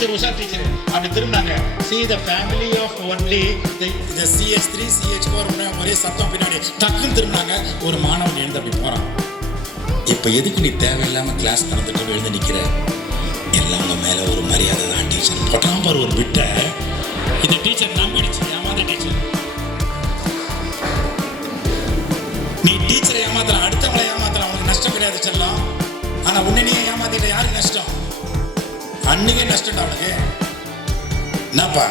Teacher Usha teacher அப்படி திரும்பினாங்க. see the family of only the CH3 CH4 ஒரே சத்தம் பின்னாடி டக்குன்னு திரும்பினாங்க. ஒரு மாணவன் எழுந்து அப்படி போறான். இப்ப எதுக்கு நீ தேவையில்லாம கிளாஸ் நடந்துட்டு எழுந்து நிக்கிற? எல்லாமே மேல ஒரு மரியாதை தான் டீச்சர் போட்டான் பாரு ஒரு விட்ட. இந்த டீச்சர் நம்பிடுச்சு, ஏமாந்த டீச்சர். நீ டீச்சரை ஏமாத்தலாம், அடுத்தவங்களை ஏமாத்தலாம், உனக்கு நஷ்டம் கிடையாது செல்லம். ஆனா உன்னை நீ ஏமாத்திட்ட யாருக்கு நஷ்டம்? அன்னைக்கே நஷ்டம் அவனுக்கு. என்னப்பா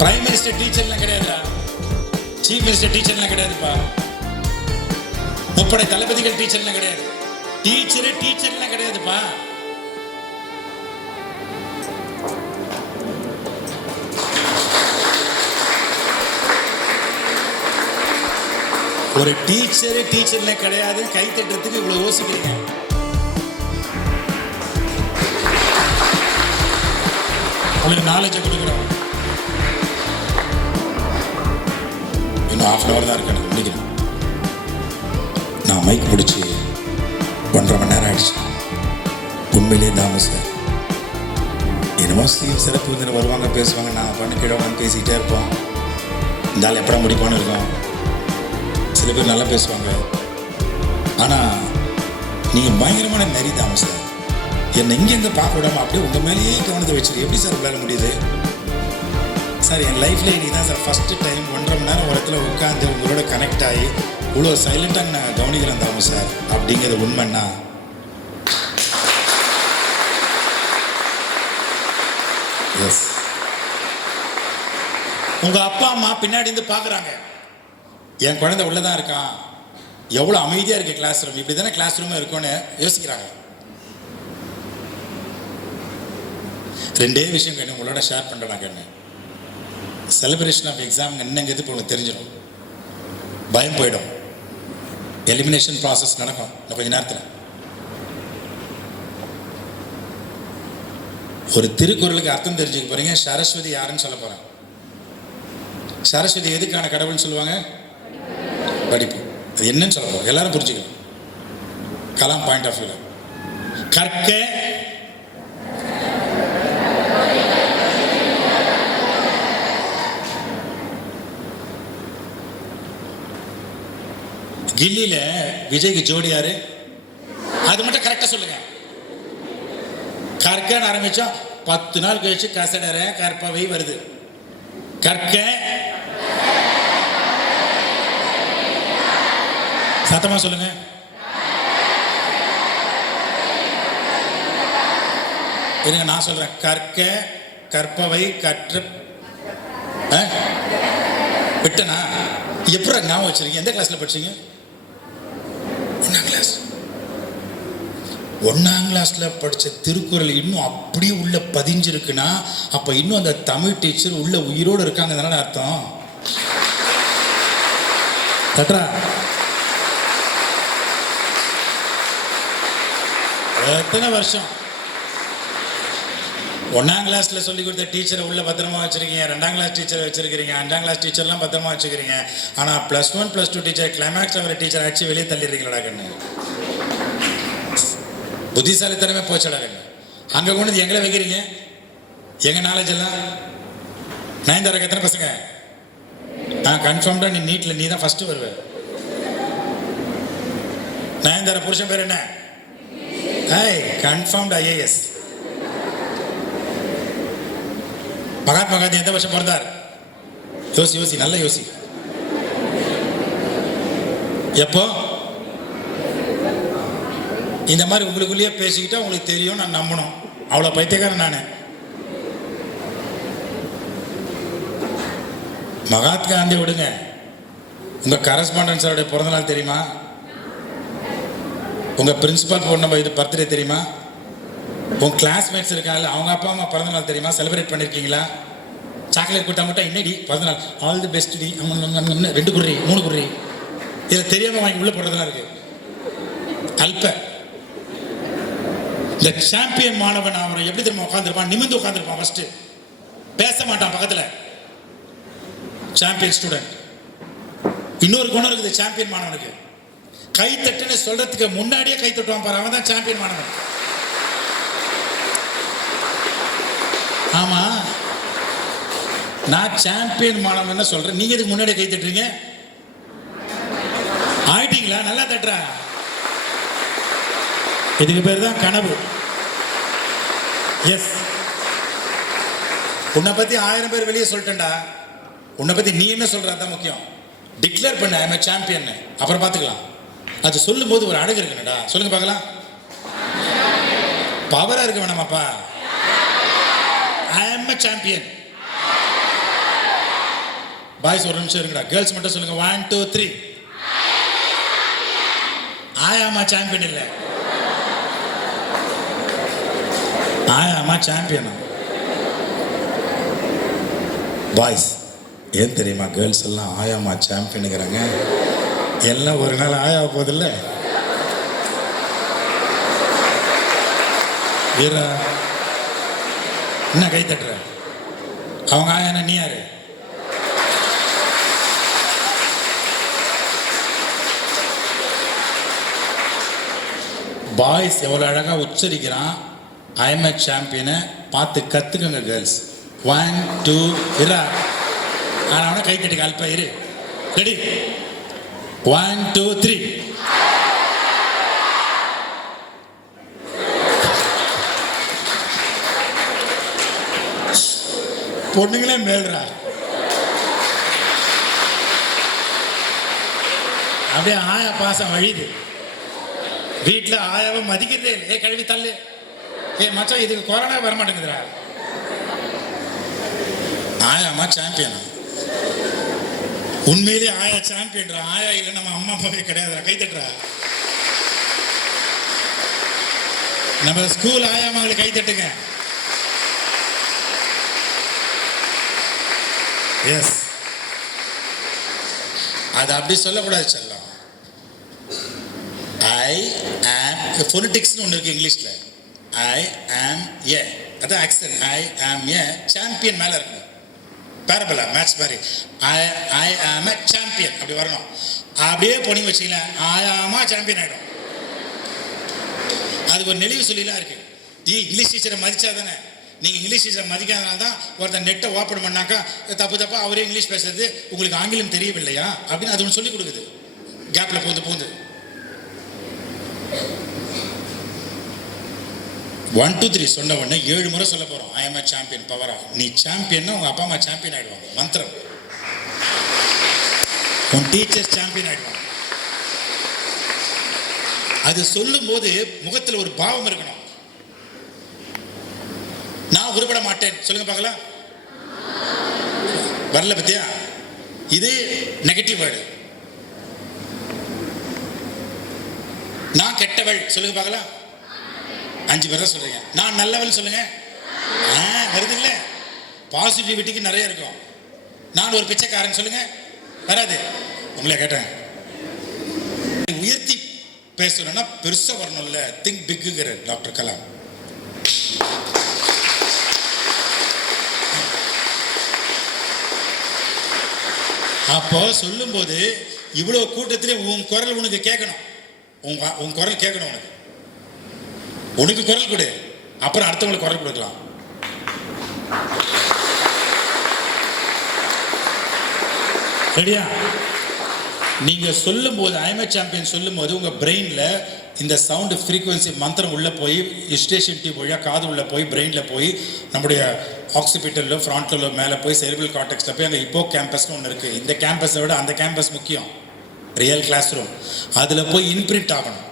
பிரைம் மினிஸ்டர் டீச்சர்லாம் கிடையாதுடா, சீஃப் மினிஸ்டர் டீச்சர்லாம் கிடையாதுப்பா, முப்படை தளபதிகள் டீச்சர்லாம் கிடையாது, டீச்சர்லாம் கிடையாதுப்பா. ஒரு டீச்சர்ல கிடையாது. கை தட்டுறதுக்கு இவ்வளவு யோசிக்கிறீங்க. உங்களுக்கு நாலேஜை கொடுக்குறோம். இன்னும் ½ hour தான் இருக்கேன், முடிக்கிறேன். நான் மைக் முடிச்சு 1.5 மணி நேரம் ஆயிடுச்சு. உண்மையிலே நாம சார் என்னமோ சிறப்பு விருந்தினர் வருவாங்க, பேசுவாங்க, நான் பண்ணி கிழவங்க பேசிக்கிட்டே இருப்போம். இந்த ஆள் எப்படா முடிப்பான்னு இருக்கோம். சில பேர் நல்லா பேசுவாங்க. ஆனால் நீங்கள் பயங்கரமான நெறி தான் சார். என்னை இங்கேருந்து பார்க்க விடாமல் அப்படியே உங்கள் மேலேயே கவனத்தை வச்சுருக்கு. எப்படி சார் விளையாட முடியுது சார்? என் லைஃப்ல இன்னைக்கு தான் சார் ஃபஸ்ட்டு டைம் 1.5 மணி நேரம் ஒரு இடத்துல உட்காந்து உங்களோட கனெக்ட் ஆகி இவ்வளோ சைலண்டாக நான் கவனிக்கிறேன் தாம சார். அப்படிங்கிறது உண்மைன்னா எஸ், உங்கள் அப்பா அம்மா பின்னாடி இருந்து பார்க்குறாங்க. என் குழந்தை உள்ளதான் இருக்கான், எவ்வளோ அமைதியாக இருக்கு கிளாஸ் ரூம், இப்படி தானே கிளாஸ் ரூம் இருக்கும்னு யோசிக்கிறாங்க. 2 விஷயம் வேணும் உங்களோட ஷேர் பண்ணுறேன். கண்ணு செலிப்ரேஷன் ஆஃப் எக்ஸாம் என்னங்கிறது இப்போ உங்களுக்கு தெரிஞ்சிடும். பயம் போயிடும். எலிமினேஷன் ப்ராசஸ் நடக்கும் இன்னும் கொஞ்சம் நேரத்தில். ஒரு திருக்குறளுக்கு அர்த்தம் தெரிஞ்சுக்க போறீங்க. சரஸ்வதி யாருன்னு சொல்ல போறேன். சரஸ்வதி எதுக்கான கடவுள்னு சொல்லுவாங்க? படிப்பு. அது என்னன்னு சொல்ல போறோம், எல்லாரும் புரிஞ்சுக்கணும். கலாம் பாயிண்ட் ஆஃப் வியூல கற்க கில்லியில விஜய்க்கு ஜோடி யாரு? அது மட்டும் கரெக்டா சொல்லுங்க. கற்கன்னு ஆரம்பிச்சா 10 நாள் கழிச்சு கசடற கற்பவை வருது. கற்க சத்தமா சொல்லுங்க. இருங்க நான் சொல்றேன். கற்க கற்பவை கற்று விட்டனா எப்படி ஞாபகம் வச்சிருக்கீங்க? எந்த கிளாஸ்ல படிச்சீங்க? 1ஆம் கிளாஸ். 1ஆம் கிளாஸ்ல படிச்ச திருக்குறள் இன்னும் அப்படியே உள்ள பதிஞ்சிருக்குன்னா அப்ப இன்னும் அந்த தமிழ் டீச்சர் உள்ள உயிரோடு இருக்காங்க தானே அர்த்தம். தட்ரா எத்தனை வருஷம் 1ஆம் கிளாஸ்ல சொல்லி கொடுத்த டீச்சரை உள்ள பத்திரமா வச்சிருக்கீங்க, 2ஆம் கிளாஸ் டீச்சர் வச்சிருக்கீங்க, 5ஆம் கிளாஸ் டீச்சர்லாம் பத்திரமா வச்சுக்கிறீங்க. ஆனா +1 +2 டீச்சர் கிளைமேக்ஸ் அவரை டீச்சர் அடிச்சு வெளியே தள்ளிடுறீங்களா கண்ணு? புத்திசாலித்தனமே போச்சடா கண்ணு. அங்க கொண்டு எங்களை வைக்கிறீங்க. எங்க நாலேஜ் எல்லாம் 9th வரைக்கும் எத்தனை பசங்க? கன்ஃபார்ம்டா நீ நீட்ல நீ தான் ஃபர்ஸ்ட் வருவ. 9th புருஷன் பேர் என்ன? Confirmed IAS. மகாத்மா காந்தி எந்த வருஷம் பிறந்தார்? யோசி நல்ல யோசி. எப்போ? இந்த மாதிரி உங்களுக்குள்ளேயே பேசிக்கிட்டா உங்களுக்கு தெரியும், நான் நம்பணும். அவ்வளோ பைத்தியக்காரன் நான். மகாத்மா காந்தி விடுங்க, உங்க கரஸ்பாண்டன்ஸ் அவருடைய பிறந்தநாள் தெரியுமா? உங்க பிரின்சிபால் பொண்ணு இது பர்த்டே தெரியுமா? உங்க கிளாஸ்மேட்ஸ் இருக்காங்கல்ல, அவங்க அப்பா அம்மா பிறந்தநாள் தெரியுமா? செலிப்ரேட் பண்ணிருக்கீங்களா? சாக்லேட் கொடுத்தா மட்டும் இன்னடி பிறந்தநாள் ஆல் தி பெஸ்ட் டி 2 குர்ரி 3 குர்ரி இதில் தெரியாம வாங்கி உள்ள போடுறதுலாம் இருக்கு. அல்ப இந்த சாம்பியன் மாணவன் அவரை எப்படி தெரியுமா உட்காந்துருப்பான்? நிமிர்ந்து உட்காந்துருப்பான். ஃபர்ஸ்ட் பேச மாட்டான் பக்கத்தில். Champion student. இன்னொரு குணம் இருக்குது சாம்பியன் மாணவனுக்கு. கை தட்டுன்னு சொல்றதுக்கு முன்னாடியே கை தட்டுவான் பாரு, அவன் தான் சாம்பியன் மாணவன். ஆமா, நான் சாம்பியன் மாணவன் சொல்றேன், நீங்க இதுக்கு முன்னாடி கை தட்டுறீங்க? ஆயிட்டீங்களா? நல்லா தட்டுறா. இதுக்கு பேர் தான் கனவு. எஸ், உன்னை பத்தி 1000 பேர் வெளியே சொல்லிட்டேன்டா. உன்னை பத்தி நீ என்ன சொல்ற தான் முக்கியம். டிக்ளேர் பண்ண ஐ எம் சாம்பியன், அப்புறம் பார்த்துக்கலாம். அது சொல்லும் போது ஒரு அழகு இருக்குடா. சொல்லுங்க பார்க்கலாம். பவரா இருக்க வேணாமாப்பா. I am champion. பாய்ஸ் ஒரு நிமிஷம் இருக்குடா. கேர்ள்ஸ் மட்டும் சொல்லுங்க. 1 2 3. ஐ ஆம் சாம்பியன் இல்ல, ஐ ஆம் சாம்பியன். பாய்ஸ் ஏன் தெரியுமா கேர்ள்ஸ் எல்லாம் ஆயாமா சாம்பியனுங்கிறாங்க? எல்லாம் ஒரு நாள் ஆயா போதில்ல. வீரா என்ன கை தட்டுற? அவங்க ஆயானா நீ யாரு? பாய்ஸ் எவ்வளோ அழகாக உச்சரிக்கிறான் ஐ எம் சாம்பியனை பார்த்து கற்றுக்குங்க கேர்ள்ஸ். 1 2 இரா. ஆனால் கை தட்டி கால்பா இரு. ரெடி? 1 2 3. பொண்ணுங்களே மேல்றா. அப்படியே ஆயா பாசம் வழியுது. வீட்டில் ஆயாவை மதிக்கிறதே இல்லை. ஏ கழுவி தள்ளு. ஏ மச்சான் இதுக்கு கொரோனா வரமாட்டேங்குதுடா. ஆயாமா சாம்பியனா? உண்மையிலே ஆயா சாம்பியன்டா. ஆயா இல்லை நம்ம அம்மா அப்பாவே கிடையாதுடா. கை தட்டுறா. நம்ம ஸ்கூல் ஆயாமாங்களை கை தட்டுங்க. எஸ், அது அப்படி சொல்லக்கூடாது செல்லம். ஐ ஆம் ஃபோனடிக்ஸ்னு ஒன்று இருக்கு இங்கிலீஷ்ல. ஐ ஆம் ஏ, அதான் ஆக்சன். ஐ ஆம் ஏ சாம்பியன் மேலே இருக்கு. பேரபலா மேட்ச் மாதிரி. ஐ ஆம் ஏ சாம்பியன் அப்படி வரணும். அப்படியே போனீங்க வச்சிங்களேன், ஆயாமா சாம்பியன் ஆகிடும். அதுக்கு ஒரு நெளிவு சொல்லிலாம் இருக்கு. இங்கிலீஷ் டீச்சரை மதிச்சா தானே. நீங்கள் இங்கிலீஷ் டீச்சரை மதிக்காதனால தான் ஒருத்தர் நெட்டை ஓப்பன் பண்ணாக்கா தப்பா அவரே இங்கிலீஷ் பேசுறது உங்களுக்கு ஆங்கிலம் தெரியவில்லையா அப்படின்னு அது ஒன்று சொல்லி கொடுக்குது. கேப்பில் போந்து 1 2 3 சொன்ன உடனே 7 முறை சொல்ல போகிறோம். ஐ எம் சாம்பியன் பவரா. நீ சாம்பியன்னா உங்கள் அப்பா அம்மா சாம்பியன் ஆகிடுவாங்க. மந்திரம். உன் டீச்சர்ஸ் சாம்பியன் ஆகிடுவாங்க. அது சொல்லும் போது முகத்தில் ஒரு பாவம் இருக்கணும். நான் உருப்பட மாட்டேன் சொல்லுங்க பார்க்கலாம். வரல பத்தியா? இது நெகட்டிவ் வேர்டு. நான் கெட்டவள் சொல்லுங்க பார்க்கலாம். 5 பேர் சொல்றீங்க. நான் நல்லவள் சொல்லுங்க. வருது இல்ல? பாசிட்டிவிட்டிக்கு நிறைய இருக்கும். நான் ஒரு பிச்சைக்காரன் சொல்லுங்க. வராது. உங்களை கேட்டேன். உயர்த்தி பேசணும்னா பெருசா வரணும்ல. திங்க் பிக்குங்கிற டாக்டர் கலாம். அப்போ சொல்லும் போது இவ்வளவு கூட்டத்திலே உன் குரல் உனக்கு கேட்கணும். உன் குரல் கேட்கணும். உனக்கு குரல் கொடு, அப்புறம் அடுத்தவங்களுக்கு குரல் கொடுக்கலாம். சரியா? நீங்க சொல்லும் போது ஐ எம் சாம்பியன் சொல்லும் போது உங்க பிரெயின்ல இந்த சவுண்ட் ஃப்ரீக்வன்சி மந்திரம் உள்ள போய் ஸ்டேஷன் டியூப் வழியாக காது உள்ள போய் பிரெயின்ல போய் நம்முடைய ஆக்சிபிட்டல்ல ஃப்ரான்டல்ல மேலே போய் செரிபிரல் கார்டெக்ஸ்ல போய் அங்கே இப்போ கேம்பஸ்னு ஒன்று இருக்கு. இந்த கேம்பஸை விட அந்த கேம்பஸ் முக்கியம். Real class room. அதில் போய் இன்பிரிண்ட் ஆகணும்.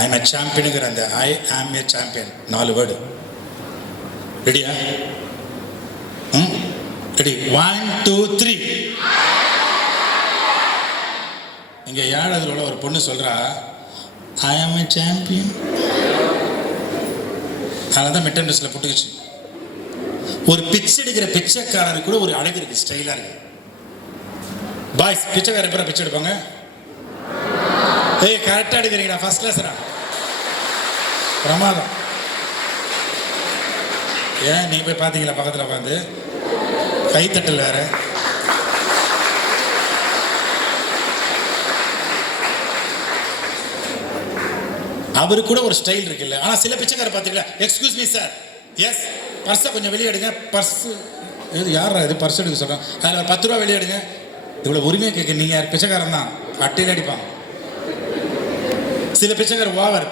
ஐ எம் சாம்பியனுங்கிற அந்த ஐ ஆம் ஏ சாம்பியன் 4 வேர்டு. ரெடியா? ரெடி? 1 2 3. இங்கே 7வது உள்ள ஒரு பொண்ணு சொல்கிறா ஐ ஆம் ஏ சாம்பியன். அதனால தான் மிட்டன் ட்ரெஸ்ஸில் புட்டுக்குச்சு. ஒரு பிச்சை எடுக்கிற பிச்சைக்காரருக்கு கூட ஒரு அழகு இருக்குது, ஸ்டைலாக இருக்குது. பாய்ஸ் பிச்சைக்காரர் எப்போ பிச்சை எடுப்பாங்க? ஏய் கரெக்டாக எடுக்கிறீங்கடா, ஃபர்ஸ்ட் கிளாஸ்ரா, பிரமாதம். ஏன் நீங்கள் போய் பார்த்தீங்களா பக்கத்தில் உட்காந்து? கைத்தட்டல் வேற. அவரு கூட ஒரு ஸ்டைல் இருக்குல்ல. ஆனால் சில பிச்சைக்காரர் பார்த்தீங்களா, எக்ஸ்கியூஸ் மீ சார், எஸ் பர்ஸை கொஞ்சம் வெளியே எடுங்க. பர்ஸு எது யாரா இது பர்ஸ் எடுக்க சொல்கிறேன், அதில் ஒரு 10 ரூபா வெளியே எடுங்க. இவ்வளோ உரிமையாக கேட்க நீங்கள் யார் பிச்சைக்காரன் தான் அட்டையில் அடிப்பாங்க. சில பிச்சைக்காரர் ஓவர்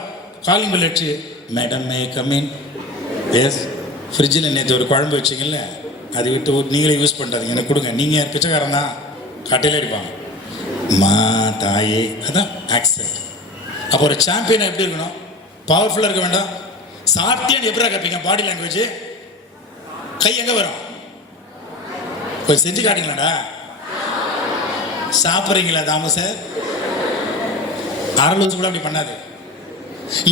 காலிங் பில் அடிச்சு, மேடம் மே கம்மின், எஸ் ஃப்ரிட்ஜில் நேற்று ஒரு குழம்பு வச்சிங்கல்ல, அதை விட்டு நீங்களே யூஸ் பண்ணுறாதீங்க, எனக்கு கொடுங்க. நீங்கள் யார் பிச்சைக்காரன் தான் கட்டையில் அடிப்பாங்க. மா தாயே, அதான் ஆக்செப்ட். அப்போ ஒரு சாம்பியனை எப்படி இருக்கணும்? பவர்ஃபுல்லாக இருக்க வேண்டாம். சாப்பிட்டேன்னு எப்படா கேட்பீங்க? பாடி லாங்குவேஜ், கை எங்கே வரும்? கொஞ்சம் செஞ்சு காட்டுங்களாடா. சாப்பிட்றீங்களா தாமு சார்? அரலூஸ் கூட அப்படி பண்ணாது.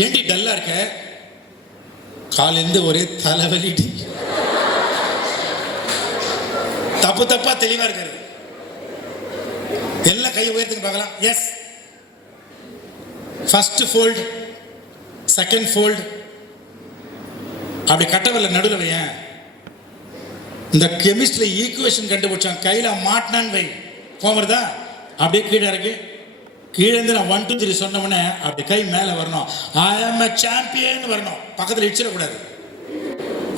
ஏண்டி டல்லாக இருக்க? காலேருந்து ஒரே தலைவலி. தப்பு தப்பா தெளிவாக இருக்கிறது. எல்லாம் கையை உயர்த்துக்கு பார்க்கலாம். Yes, first fold, second fold, அப்படி கட்டவரில் நடுவில் வையன். இந்த கெமிஸ்ட்ரி ஈக்குவேஷன் கண்டுபிடிச்சான், கையில் மாட்டினான்னு வை, கோமர் தான் அப்படியே கீழே இருக்கு. கீழே இருந்து நான் 1 2 3 சொன்னவனே அப்படி கை மேலே வரணும். ஐ ஆம் எ சாம்பியன் வரணும். பக்கத்தில் இடிச்சிடக்கூடாது.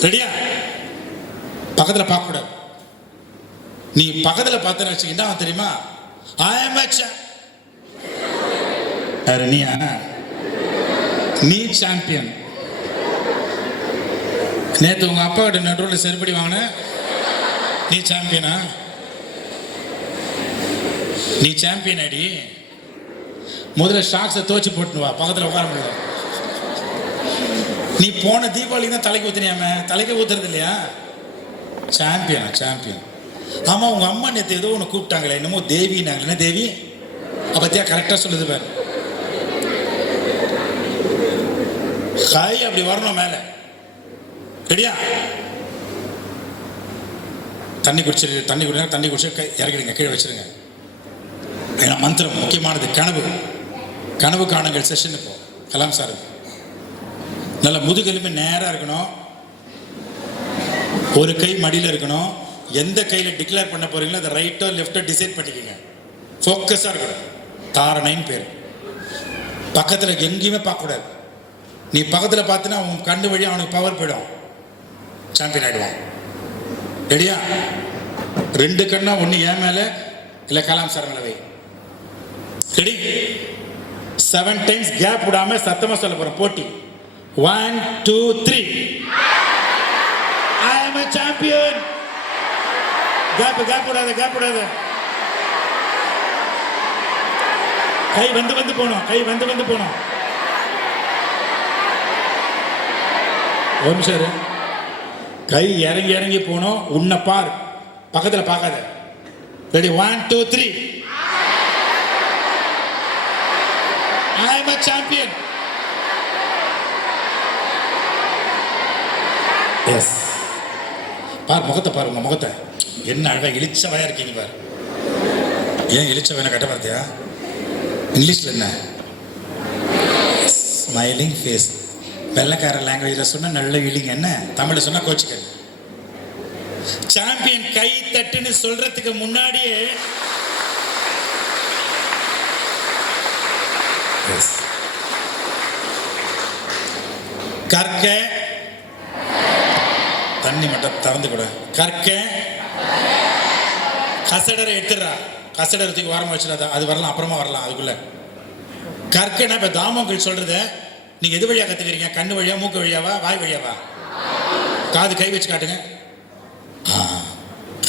ரெடியா? பக்கத்தில் பார்க்கக்கூடாது. நீ பக்கத்தில் பார்த்தேன்னு வச்சுக்கிட்டா அவன் தெரியுமா, ஐ ஆம் எ நீ சாம்பியன். நேற்று உங்க அப்பா கிட்ட நடுவில் செருப்படி வாங்கின, நீ சாம்பியனா? நீ சாம்பியன் அடி. முதல்ல ஷாக்ஸை தோச்சு போட்டுன்னு வா, பக்கத்தில் உட்கார முடியாது. நீ போன தீபாவளிக்கு தான் தலைக்கு ஊற்றினியாம, தலைக்கு ஊத்துறது இல்லையா? சாம்பியனா? சாம்பியன். ஆமாம், உங்கள் அம்மா நேற்று ஏதோ ஒன்று கூப்பிட்டாங்களே, என்னமோ தேவினாங்களே, என்ன தேவி? அப்பத்தியா கரெக்டாக சொல்லுது பாரு. கை அப்படி வரணும் மேலே. ரெடியா? தண்ணி குடிச்சிரு, தண்ணி குடிங்க, தண்ணி குடிச்சு கை இறக்கிடுங்க, கீழே வச்சிருங்க. ஏன்னா மந்திரம் முக்கியமானது. கனவு காணுங்கள் செஷன். இப்போ கலாம் சார் நல்ல முதுகெலும்பு நேராக இருக்கணும், ஒரு கை மடியில் இருக்கணும். எந்த கையில் டிக்ளேர் பண்ண போறீங்களோ அதை ரைட்டோ லெஃப்டோ டிசைட் பண்ணிக்கோங்க. ஃபோக்கஸாக இருக்கணும். தாரணைன்னு பேர். பக்கத்தில் எங்கேயுமே பார்க்கக்கூடாது. நீ பக்கத்தில் பார்த்தினா அவன் கண்ணு வழியாக அவனுக்கு பவர் போயிடும், சாம்பியன் ஆகிடுவான். ரெடியா? 2 கண்ணா, ஒன்று என் மேலே இல்லை கலாம் சார் மேலே வை. ரெடி? 7 டைம்ஸ் கேப் விடாம சத்தமா சொல்ல போறோம். போட்டி. 1 2 3. I am a champion. Gap விடாத. கை வந்து போகணும். ஒரு நிமிஷம். கை இறங்கி போகணும். உன்னை பார், பக்கத்தில் பார்க்காத. Ready? 1 2 3. I am a champion. Yes. பார் முகத்தை, பாரு உங்க முகத்தை. என்ன அழகா இழிச்சவையா இருக்கீங்க பாரு. ஏன் இழிச்சவையான கட்ட பார்த்தியா? இங்கிலீஷ்ல என்ன? Smiling face. வெள்ளைக்கார லாங்குவேஜில் சொன்னா நல்ல இழிங்க, என்ன தமிழில் சொன்னா கோச்சிக்க. சாம்பியன் கை தட்டுன்னு சொல்றதுக்கு முன்னாடியே கற்க, தண்ணி மட்டும் திறந்து கூட. கற்க, கசடரை எடுத்துடுறா. கசடரத்துக்கு வாரம் வச்சுடாத, அது வரலாம், அப்புறமா வரலாம். அதுக்குள்ள கற்கனா இப்போ தாமங்கள் சொல்றத நீங்க எது வழியா கத்துக்கிறீங்க? கண்ணு வழியா, மூக்கு வழியாவா, வாய் வழியாவா? காது கை வச்சு காட்டுங்க.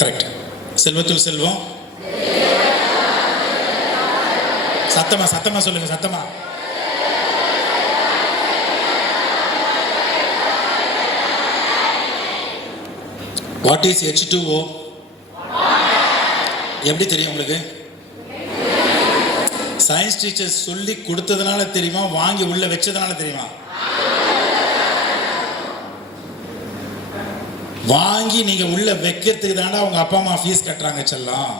கரெக்ட். செல்வத்துள் செல்வம். சத்தமா சொல்லுங்க, சத்தமா. What is H2O? எப்படி தெரியும் உங்களுக்கு? சயின்ஸ் டீச்சர் சொல்லி கொடுத்ததுனால தெரியுமா, வாங்கி உள்ள வச்சதுனால தெரியுமா? வாங்கி நீங்க உள்ள வைக்கிறதுக்கு தானே உங்க அப்பா அம்மா ஃபீஸ் கட்டுறாங்க செல்லம்.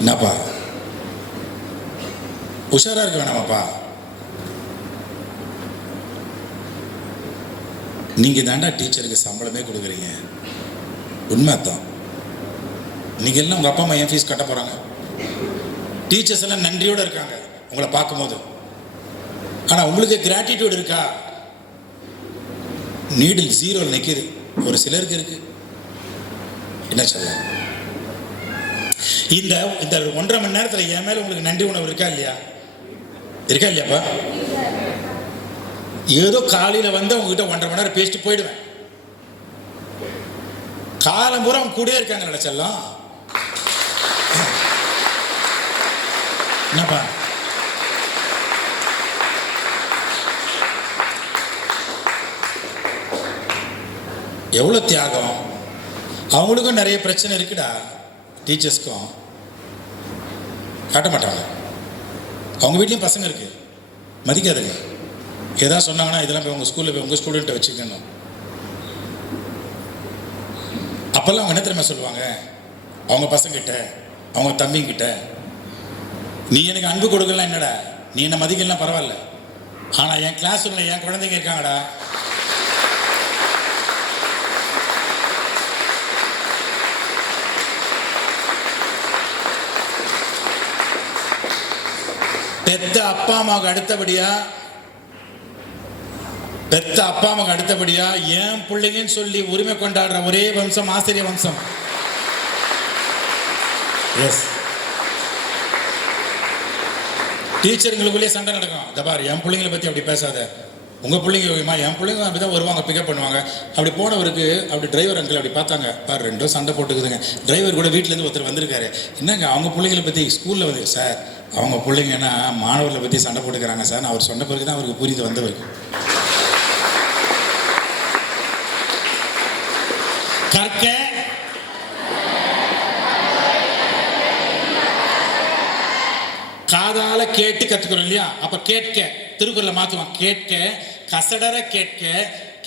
என்னப்பா உஷாரா இருக்க வேணாமாப்பா? நீங்க தாண்டா டீச்சருக்கு சம்பளமே கொடுக்குறீங்க. உண்மை தான். நீங்க எல்லாம் உங்க அப்பா அம்மா ஏன் ஃபீஸ் கட்ட போறாங்க? டீச்சர்ஸ் எல்லாம் நன்றியோடு இருக்காங்க உங்களை பார்க்கும்போது. ஆனால் உங்களுக்கு கிராட்டிடியூட் இருக்கா? நீடில் 0 நிற்கிது. ஒரு சிலருக்கு இருக்கு. என்ன சொல்ல, இந்த 1.5 மணி நேரத்தில் என் மேலே உங்களுக்கு நன்றி உணர்வு இருக்கா இல்லையா? இருக்கா இல்லையாப்பா? ஏதோ காலையில் வந்து உங்ககிட்ட 1.5 மணி நேரம் பேசிட்டு போயிடுவேன். காலம் பூரா அவங்க கூட இருக்காங்க நினைச்செல்லாம். என்னப்பா எவ்வளோ தியாகம். அவங்களுக்கும் நிறைய பிரச்சனை இருக்குடா. டீச்சர்ஸ்க்கும் காட்ட மாட்டாங்க. அவங்க வீட்லேயும் பசங்க இருக்கு, மதிக்காதுங்க. ஏதாவது சொன்னாங்கன்னா இதெல்லாம் போய் உங்கள் ஸ்கூலில் போய் உங்கள் ஸ்டூடெண்ட்டை வச்சுக்கணும். அப்போல்லாம் அவங்க என்ன தெரியுமா சொல்லுவாங்க, அவங்க பசங்கிட்ட அவங்க தம்பிங்கிட்ட, நீ எனக்கு அன்பு கொடுக்கலாம் என்னடா, நீ என்ன மதிக்கலாம் பரவாயில்ல, ஆனால் என் கிளாஸ் ரூமில் என் குழந்தைங்க இருக்காங்கடா, பெத்த அப்பா அம்மாவுக்கு அடுத்தபடியா ஏன் பிள்ளைங்கன்னு சொல்லி உரிமை கொண்டாடுற ஒரே வம்சம் ஆசிரிய வம்சம். எஸ், டீச்சருங்களுக்குள்ளே சண்டை நடக்கும். தபார், என் பிள்ளைங்களை பற்றி அப்படி பேசாத, உங்கள் பிள்ளைங்க என் பிள்ளைங்க அப்படி தான் வருவாங்க, பிக்கப் பண்ணுவாங்க. அப்படி போனவருக்கு அப்படி டிரைவர் அங்கிள் அப்படி பார்த்தாங்க, பார் 2 சண்டை போட்டுக்குதுங்க. டிரைவர் கூட வீட்டிலேருந்து ஒருத்தர் வந்திருக்காரு, என்னங்க அவங்க பிள்ளைங்களை பற்றி ஸ்கூலில் வந்து, சார் அவங்க பிள்ளைங்கன்னா மாணவர்களை பற்றி சண்டை போட்டுக்கிறாங்க சார். நான் அவர் சொன்ன பிறகு தான் அவருக்கு புரியுது வந்தவர். கற்க காதால கேட்டு கத்துக்கிறோம் இல்லையா? அப்ப கேட்க திருக்குறளை மாத்துவான். கேட்க கசடர கேட்க,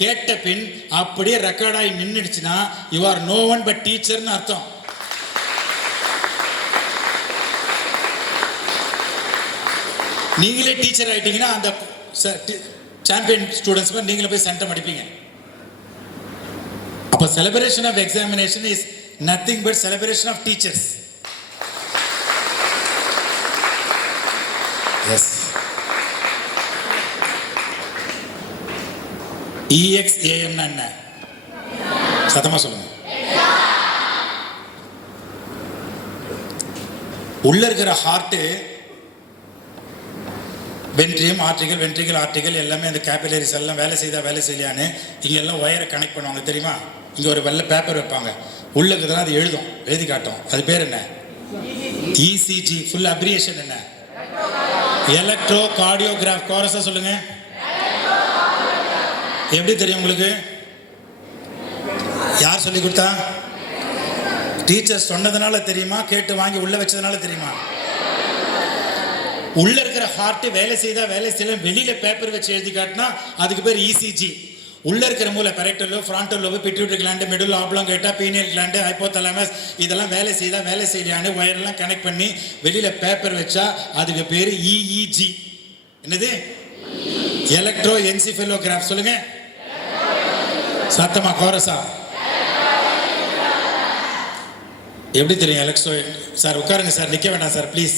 கேட்ட பின் அப்படியே ரெக்கார்டாகி நின்றுடுச்சுன்னா you are no one but டீச்சர்னு அர்த்தம். நீங்களே டீச்சர் ஆயிட்டீங்கன்னா அந்த சாம்பியன் ஸ்டூடெண்ட்ஸ் மாதிரி நீங்களே போய் சென்டம் அடிப்பீங்க. அப்ப celebration of examination is nothing but celebration of teachers. Yes. EXAM னா என்ன? சத்தமா சொல்லுங்க. உள்ள இருக்கிற ஹார்ட் வென்ட்ரியம் ஆர்டிகல் எல்லாமே அந்த கேபிலரிஸ் எல்லாம் வேலை செய்யலையான்னு இங்க எல்லாம் ஒயரை கனெக்ட் பண்ணுவாங்க தெரியுமா? இங்க ஒரு வெள்ளை பேப்பர் வைப்பாங்க, உள்ள இருக்கிறதெல்லாம் அது எழுதி காட்டும். அது பேர் என்ன? ECG. ஃபுல் அப்ரியேஷன் என்ன? Electro cardiograph. கோரஸா சொல்லுங்க. எப்படி தெரியும் உங்களுக்கு? யார் சொல்லி கொடுத்தா? டீச்சர் சொன்னதுனால தெரியுமா, கேட்டு வாங்கி உள்ள வச்சதுனால தெரியுமா? உள்ள இருக்கிற ஹார்ட் வேலை செய்யல வெளியில பேப்பர் வச்சு எழுதி காட்டினா அதுக்கு பேர் ECG. உள்ள இருக்கிற மூளை parietal lobe, frontal lobe, pituitary gland, medulla oblongata, pineal gland, hypothalamus இதெல்லாம் வேலை செய்யலையான்னு ஒயரெல்லாம் கனெக்ட் பண்ணி வெளியில பேப்பர் வச்சா அதுக்கு பேர் EEG. என்னது? எலக்ட்ரோ என்சிஃபெலோகிராஃப். சொல்லுங்க சத்தமா, கோரஸா. எப்படி தெரியும் எலக்ட்ரோ? சார் உட்காருங்க சார், நிக்க வேண்டாம் சார் ப்ளீஸ்.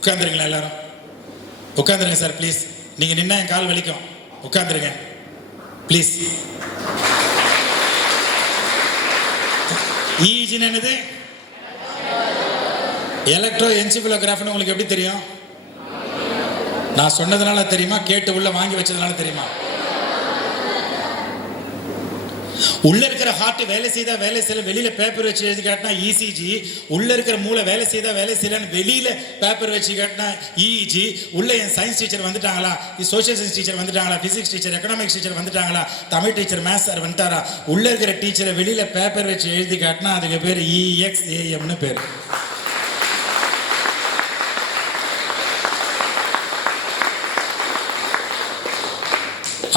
உட்காந்துருங்களா எல்லாரும்? உட்காந்துருங்க சார் ப்ளீஸ். நீங்க நின்னா என் கால் வலிக்கும். உட்காந்துருங்க ப்ளீஸ். EEG என்னது? எலக்ட்ரோ என்சிஃபெலோகிராஃப்னு உங்களுக்கு எப்படி தெரியும்? நான் சொன்னதுனால தெரியுமா, கேட்டு உள்ள வாங்கி வச்சதுனால தெரியுமா? உள்ள இருக்கிற ஹார்ட் வேலை செய்யல வெளியில பேப்பர் வச்சு எழுதி காட்டினா ECG. உள்ள இருக்கிற மூளை வேலை செய்யலன்னு வெளியில பேப்பர் வச்சு காட்டினா EEG. உள்ள என் சயின்ஸ் டீச்சர் வந்துட்டாங்களா, சோஷியல் சயின்ஸ் டீச்சர் வந்துட்டாங்களா, பிசிக்ஸ் டீச்சர், எக்கனாமிக்ஸ் டீச்சர் வந்துட்டாங்களா, தமிழ் டீச்சர், மேத்ஸ் சார் வந்துட்டாரா, உள்ள இருக்கிற டீச்சரை வெளியில பேப்பர் வச்சு எழுதி காட்டினா அதுக்கு பேர் EXAMனு பேர்.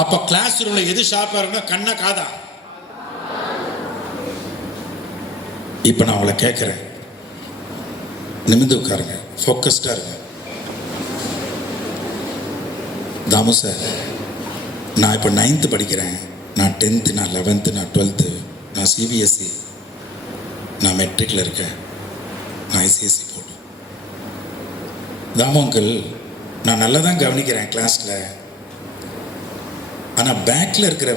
அப்ப கிளாஸ் ரூம்ல எது ஷார்ப்பா இருக்கணும்? கண்ணா காதா? இப்போ நான் அவளை கேட்குறேன், நிமிர்ந்து உட்காருங்க, ஃபோக்கஸ்டாக இருங்க. தாமு சார், நான் இப்போ 9th படிக்கிறேன், நான் 10th, நான் 11th, நான் 12th, நான் CBSE, நான் மெட்ரிக்கில் இருக்கேன், நான் ICSE போட்டேன். தாமு அங்கிள், நான் நல்லா தான் கவனிக்கிறேன் கிளாஸில். ஆனால் பேக்கில் இருக்கிற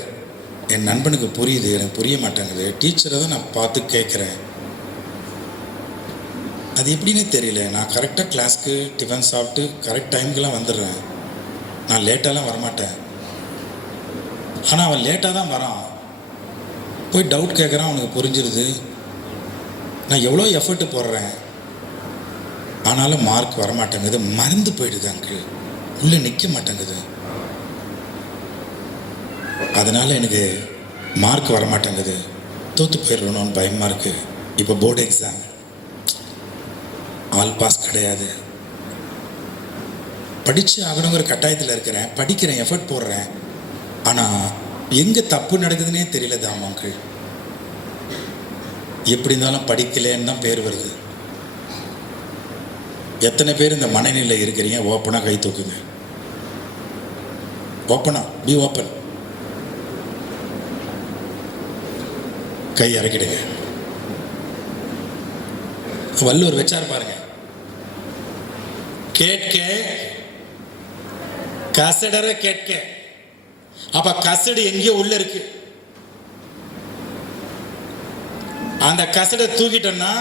என் நண்பனுக்கு புரியுது, எனக்கு புரிய மாட்டேங்குது. டீச்சரை தான் நான் பார்த்து கேட்குறேன், அது எப்படின்னே தெரியல. நான் கரெக்டாக கிளாஸ்க்கு டிஃபன் சாப்பிட்டு கரெக்ட் டைமுக்கெல்லாம் வந்துடுறேன். நான் லேட்டாலாம் வரமாட்டேன். ஆனால் அவன் லேட்டாக தான் வரான். போய் டவுட் கேட்குறான், அவனுக்கு புரிஞ்சிருது. நான் எவ்வளோ எஃபர்ட்டு போடுறேன், ஆனாலும் மார்க் வரமாட்டேங்குது. மறந்து போயிடுது அங்கிள், உள்ளே நிற்க மாட்டேங்குது. அதனால் எனக்கு மார்க் வரமாட்டேங்குது. தோற்று போயிடணும்னு பயமாக இருக்குது. இப்போ போர்டு எக்ஸாம், ஆல் பாஸ் கிடையாது. படித்து ஆகணுங்கிற கட்டாயத்தில் இருக்கிறேன், படிக்கிறேன், எஃபர்ட் போடுறேன். ஆனால் எங்கே தப்பு நடக்குதுன்னே தெரியல தாமு அங்கிள். எப்படி இருந்தாலும் படிக்கலேன்னு தான் பேர் வருது. எத்தனை பேர் இந்த மனநிலை இருக்கிறீங்க? ஓப்பனாக கை தூக்குங்க. ஓப்பனாக பி ஓப்பன். கை இறக்கிடுங்க. வள்ளுவர் வச்சார் பாருங்க, கேட்க கசடர கேட்க. அப்ப கசடு எங்கேயோ உள்ள இருக்கு. அந்த கசடை தூக்கிட்டோம்னா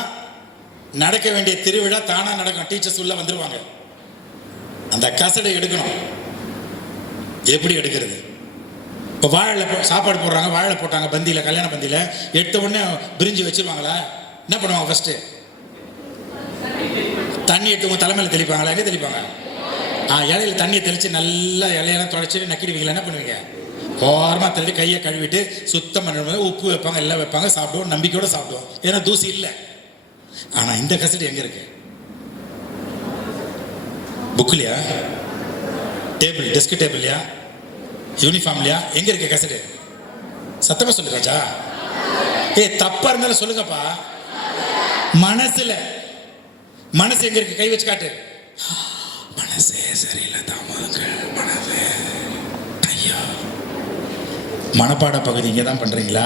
நடக்க வேண்டிய திருவிழா தானா நடக்கும். டீச்சர்ஸ் உள்ள வந்துருவாங்க. அந்த கசடை எடுக்கணும். எப்படி எடுக்கிறது? இப்போ வாழை சாப்பாடு போடுறாங்க, வாழை போட்டாங்க பந்தியில், கல்யாண பந்தியில். எடுத்த உடனே பிரிஞ்சு வச்சிருவாங்களா? என்ன பண்ணுவாங்க? ஃபர்ஸ்ட் தண்ணி எடுத்து உங்க தலைமையில் தெளிப்பாங்களா? எங்கே தெளிப்பாங்க? இலையில தண்ணியை தெளித்து நல்லா இலையெல்லாம் தொடச்சிட்டு நக்கிடுவீங்களா? என்ன பண்ணுவீங்க? ஓரமாக தள்ளி கையை கழுவிட்டு சுத்தம் பண்ணும்போது உப்பு வைப்பாங்க, எல்லாம் வைப்பாங்க, சாப்பிடுவோம், நம்பிக்கையோடு சாப்பிடுவோம். ஏன்னா தூசி இல்லை. ஆனால் இந்த கசடு எங்கே இருக்கு? புக்லையா? டேபிள், டெஸ்க் டேபிள்லையா? யூனிஃபார்ம்லையா? எங்கே இருக்கு கசடு? சத்தமாக சொல்லு ராஜா. தப்பா இருந்தாலும் சொல்லுங்கப்பா. மனசுல. மனசு எங்க இருக்கு? கை வச்சு காட்டு. மனசே சரியில்லை தாமாங்க. மனசு ஐயோ. மனப்பாட பகுதி இங்கே தான் பண்ணுறீங்களா?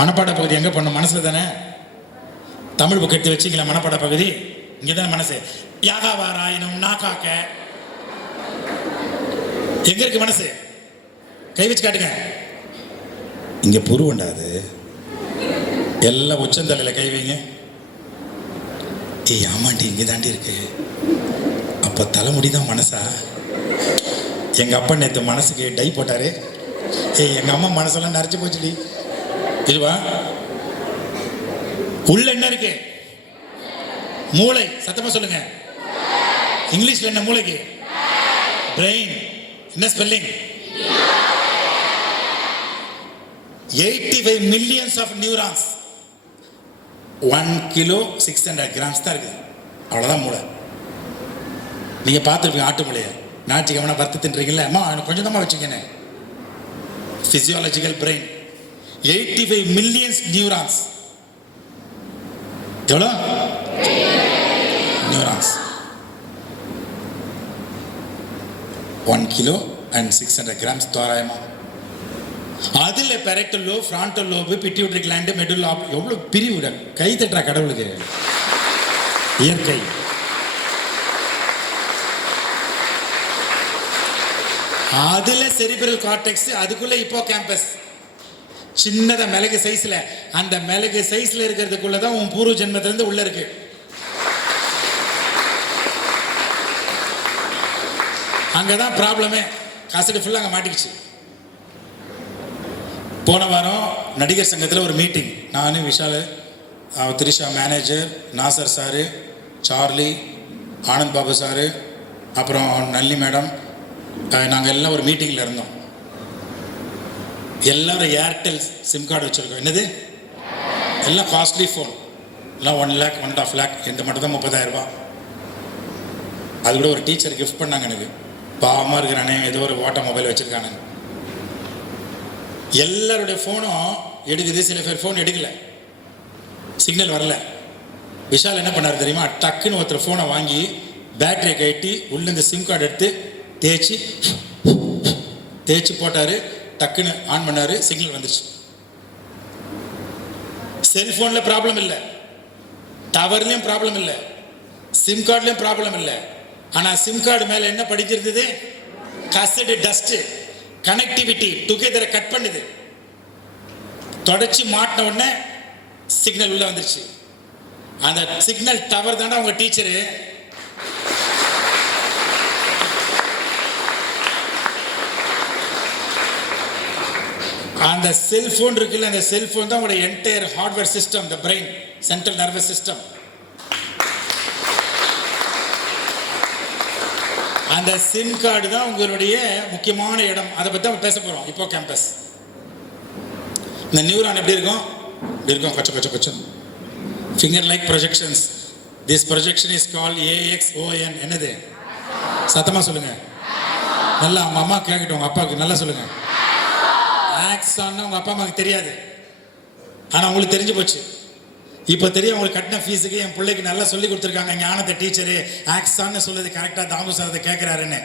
மனப்பாட பகுதி எங்கே பண்ணும்? மனசில் தானே. தமிழ் புக் எடுத்து வச்சிங்களா? மனப்பாட பகுதி இங்கே தானே. மனசு யாகாவாராயினும் நாக்காக்க எங்க இருக்கு மனசு? கை வச்சு காட்டுங்க. இங்கே புருவண்டாது. எல்லாம் உச்சந்தலையில் கை வைங்க. ஆமாண்டி இங்கே தாண்டி இருக்கு. அப்போ தலைமுடி தான் மனசா? எங்கள் அப்பா நேற்று மனசுக்கு டை போட்டாரு. எங்கள் அம்மா மனசெல்லாம் நரைச்சி போச்சுடி. இதுவா? உள்ள என்ன இருக்கு? மூளை. சத்தமா சொல்லுங்க. இங்கிலீஷ்ல என்ன மூளைக்கு? பிரெயின். என்ன spelling? 85 millions of neurons. 1 kilo 600 grams தான் இருக்குது. அவ்வளோதான் மூளை. நீங்கள் பார்த்துருப்பீங்க ஆட்டு மூளையை. ஞாயிற்றுக்கிழமை வறுத்து தின்றீங்கல்ல, அம்மா கொஞ்சம் தான் வச்சுக்கண்ணே. Physiological brain 85 millions neurons. எவ்வளோ நியூரான்ஸ்? 1 kilo and 600 grams தோராயமா. அதில் parietal lobe, frontal lobe, pituitary gland, medulla, எவ்வளோ பிரிவு. கை தட்டுறா கடவுளுக்கு. இயற்கை. அதில் செரிபிரல் கார்டெக்ஸ், அதுக்குள்ள இப்போ கேம்பஸ் சின்னதா மிளகு சைஸ்ல. அந்த மிளகு சைஸ்ல இருக்கிறதுக்குள்ள தான் உன் பூர்வ ஜென்மத்திலிருந்து உள்ள இருக்கு. அங்கதான் ப்ராப்ளமே. கசடு ஃபுல்லாக அங்கே மாட்டிக்கிச்சு. போன வாரம் நடிகர் சங்கத்தில் ஒரு மீட்டிங். நான், Vishal, Trisha manager, Nassar sir, Charlie, Anand Babu sir, அப்புறம் நல்லி மேடம், நாங்கள் எல்லாம் ஒரு மீட்டிங்கில் இருந்தோம். எல்லாரும் ஏர்டெல் சிம் கார்டு வச்சுருக்கோம். என்னது? எல்லாம் காஸ்ட்லி ஃபோன். எல்லாம் 1 lakh 1.5 lakh. இந்த மட்டும் தான் 30,000 ரூபா. அது கூட ஒரு டீச்சர் கிஃப்ட் பண்ணாங்க எனக்கு. பாவமாக இருக்கிறானே, ஏதோ ஒரு ஓட்ட மொபைல் வச்சுருக்கானுங்க. எல்லாருடைய ஃபோனும் எடுக்குது. சில பேர் ஃபோன் எடுக்கல, சிக்னல் வரல. விஷால் என்ன பண்ணார் தெரியுமா? டக்குன்னு ஒருத்தர் ஃபோனை வாங்கி பேட்டரியை கட்டி உள்ள இந்த சிம் கார்டு எடுத்து தேய்ச்சி போட்டார். டக்குன்னு ஆன் பண்ணார், சிக்னல் வந்துச்சு. செல்ஃபோனில் ப்ராப்ளம் இல்லை, டவர்லேயும் ப்ராப்ளம் இல்லை, சிம் கார்டுலயும் ப்ராப்ளம் இல்லை. ஆனா சிம் கார்டு மேல என்ன படிக்கிறது? கசடு, டஸ்ட். கனெக்டிவிட்டி டுகெதரை கட் பண்ணுது. தொடச்சி மாட்டின உடனே சிக்னல் உள்ள வந்துருச்சு. அந்த சிக்னல் டவர் தானே உங்க டீச்சரு. அந்த செல்போன் இருக்குல்ல, அந்த செல்போன் தான் உங்களுடைய entire hardware system, the brain, central nervous system. அந்த சிம் கார்டு தான் உங்களுடைய முக்கியமான இடம். அதை பற்றி நம்ம பேச போகிறோம். இப்போ கேம்பஸ் இந்த நியூரான் எப்படி இருக்கும்? இப்படி இருக்கும், கொச்ச கொச்ச கொச்சம். Finger like projections. This projection is called AXON. என்னது? சத்தமாக சொல்லுங்க. நல்லா அவங்க அம்மா கேட்கட்டும், உங்கள் அப்பாவுக்கு நல்லா சொல்லுங்க. ஆக்ஸான்னா உங்கள் அப்பா அம்மாவுக்கு தெரியாது, ஆனால் உங்களுக்கு தெரிஞ்சு போச்சு. இப்போ தெரியும், உங்களுக்கு கட்டின ஃபீஸுக்கு என் பிள்ளைக்கு நல்லா சொல்லி கொடுத்துருக்காங்க ஞானத்தை டீச்சரு. ஆக்ஸான்னு சொல்லுது கரெக்டாக தாமு சார் அதை கேட்குறாருன்னு.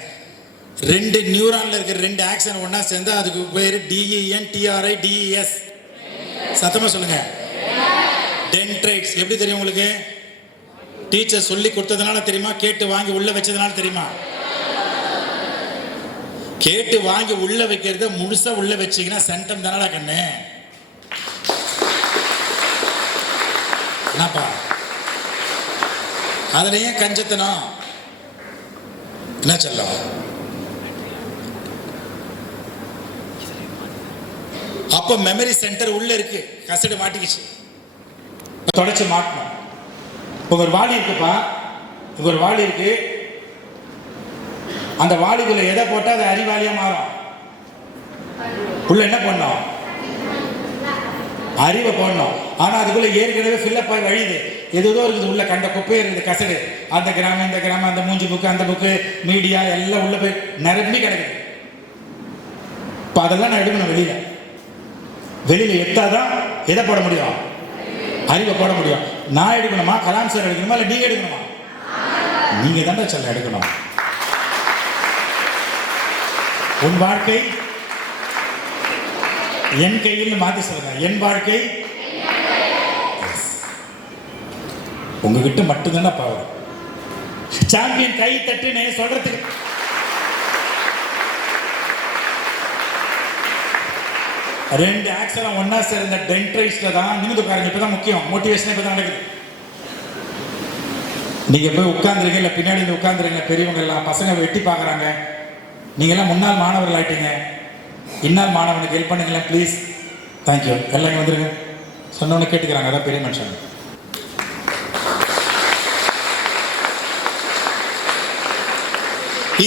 2 நியூரானில் இருக்கிற 2 ஆக்சன் ஒன்றா சேர்ந்தா அதுக்கு பேர் DENTRIDES. சத்தமாக சொல்லுங்க. டென்ட்ரைட்ஸ். எப்படி தெரியும் உங்களுக்கு? டீச்சர் சொல்லி கொடுத்ததுனால தெரியுமா? கேட்டு வாங்கி உள்ள வச்சதுனால தெரியுமா? கேட்டு வாங்கி உள்ள வைக்கிறத முழுசா உள்ள வச்சீங்கன்னா சென்டம் தானடா கண்ணு. என்னப்பா அதுல ஏன் கஞ்சத்தனம்? என்ன சொல்லும்? அப்ப மெமரி சென்டர் உள்ள இருக்கு, கசடு மாட்டிக்கிச்சு, தொடச்சு மாட்டணும். ஒரு வாளி இருக்குப்பா, ஒரு வாளி இருக்கு. அந்த வாளிக்குள்ள எதை போட்டா அது அறிவாளியா மாறும்? உள்ள என்ன பண்ணணும்? அறிவை போடணும். ஆனா அதுக்குள்ள ஏற்கனவே ஃபில்லப் ஆகி வழியுது, எதுதோ இருக்குது உள்ள, கண்ட குப்பையே இருக்குது, கசடு. அந்த கிராமம், இந்த கிராமம், அந்த மூஞ்சி புக்கு, அந்த புக்கு, மீடியா எல்லாம் உள்ள போய் நிரம்பி கிடக்குது. இப்போ அதெல்லாம் நான் எடுக்கணும் வெளியில. வெளியில எடுத்தாதான் எதை போட முடியும்? அறிவை போட முடியும். நான் எடுக்கணுமா, கலாம் சார் எடுக்கணுமா, இல்லை நீங்க எடுக்கணுமா? நீங்க தான் சொல்ல எடுக்கணும். உன் வாழ்க்கை என் கையில் மாத்தி சொல்லுங்க. என் வாழ்க்கை உங்ககிட்ட மட்டும்தானே பவர். சாம்பியன் கை தட்டுன்னு சொல்றதுக்கு ரெண்டு ஆக்சனம் ஒன்னா சேர்ந்த டென்ட்ரைஸ்ல தான் நிமிந்து உட்காருங்க. இப்பதான் முக்கியம், மோட்டிவேஷன் இப்பதான் நடக்குது. நீங்க போய் உட்கார்ந்துருங்க, இல்ல பின்னாடி உட்கார்ந்துருங்க. பெரியவங்க எல்லாம் பசங்க வெட்டி பாக்குறாங்க. நீங்க எல்லாம் முன்னாள் மாணவர்கள் ஆயிட்டீங்க. இன்னால் மாணவனுக்கு ஹெல்ப் பண்ணுங்களேன் ப்ளீஸ். தேங்க்யூ. எல்லாம் இங்கே வந்துருங்க. சொன்னவனு கேட்டுக்கிறாங்க, அதான் பெரிய மனுஷன்.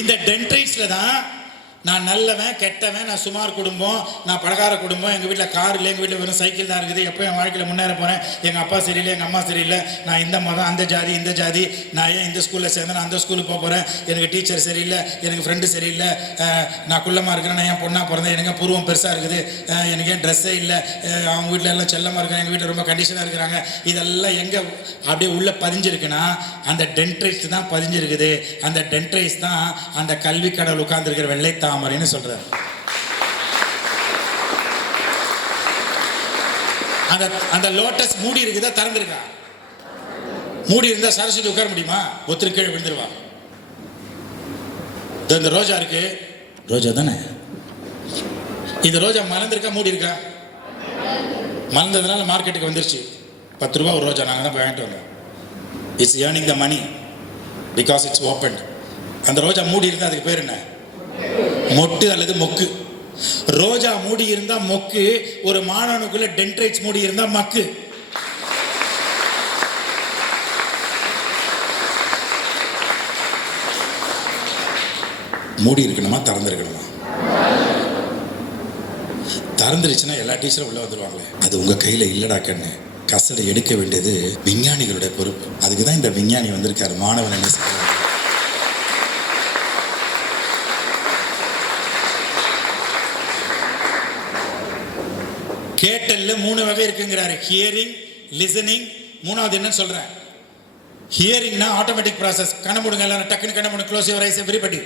இந்த டென்ட்ரைஸ்ல தான் நான் நல்லவன் கெட்டவன், நான் சுமார் குடும்பம், நான் பணக்கார குடும்பம், எங்கள் வீட்டில் கார் இல்லை, எங்கள் வீட்டில் வெறும் சைக்கிள் தான் இருக்குது, எப்போ என் வாழ்க்கையில் முன்னேற போகிறேன், எங்கள் அப்பா சரியில்லை, எங்கள் அம்மா சரியில்லை, நான் இந்த மதம், அந்த ஜாதி, இந்த ஜாதி, நான் ஏன் இந்த ஸ்கூலில் சேர்ந்தேன், நான் அந்த ஸ்கூலுக்கு போக போகிறேன், எனக்கு டீச்சர் சரியில்லை, எனக்கு ஃப்ரெண்டு சரியில்லை, நான் குள்ளமாக இருக்கிறேன், நான் ஏன் பொண்ணாக பிறந்தேன், எனக்கு புருவம் பெருசாக இருக்குது, எனக்கு ஏன் ட்ரெஸ்ஸே இல்லை, அவங்க வீட்டில் எல்லாம் செல்லமாக இருக்கிறேன், எங்கள் வீட்டில் ரொம்ப கண்டிஷனாக இருக்கிறாங்க. இதெல்லாம் எங்கே அப்படியே உள்ளே பதிஞ்சிருக்குன்னா அந்த டென்ட்ரைஸ் தான் பதிஞ்சிருக்குது. அந்த டென்ட்ரைஸ் தான் அந்த கல்வி கடவுள் உட்கார்ந்துருக்கிற வெள்ளை தாமரைன்னு சொல்றாரு. அந்த லோட்டஸ் மூடி இருக்குதா திறந்திருக்கா? மூடி இருந்தா சரஸ்வதி உட்கார முடியுமா? ஒருத்தர் கீழே விழுந்துருவா. இந்த ரோஜா இருக்கு, ரோஜா தானே. இந்த ரோஜா மலர்ந்திருக்கா மூடி இருக்கா? மலர்ந்ததுனால மார்க்கெட்டுக்கு வந்துருச்சு. 10 ரூபா ஒரு ரோஜா, நாங்கள் தான் போய் வாங்கிட்டு வந்தோம். It's earning the money because it's open. அந்த ரோஜா மூடி இருந்தா அதுக்கு பேர் என்ன? மொட்டு அல்லது மொக்கு. ரோஜா மூடி இருந்தா மொக்கு, ஒரு மாணவனுக்குள்ள டென்ட்ரைட்ஸ் மூடி இருந்தா மக்கு. மூடி இருக்கணுமா திறந்திருக்கணுமா? திறந்துருச்சுன்னா எல்லா டீச்சரும் உள்ள வந்துருவாங்களே. அது உங்க கையில இல்லடா கண்ணு. கசடை எடுக்க வேண்டியது விஞ்ஞானிகளுடைய பொறுப்பு. அதுக்கு தான் இந்த விஞ்ஞானி வந்திருக்காரு. மாணவன் என்ன செய்ய? கேட்டல்ல 3 வகை இருக்குங்கிறாரு. ஹியரிங், லிசனிங், மூணாவது என்னன்னு சொல்றேன். ஹியரிங்னா ஆட்டோமேட்டிக் ப்ராசஸ். கண்ண மூடுங்க எல்லாரும், டக்குன்னு கண்ண மூடுங்க. Close your eyes everybody.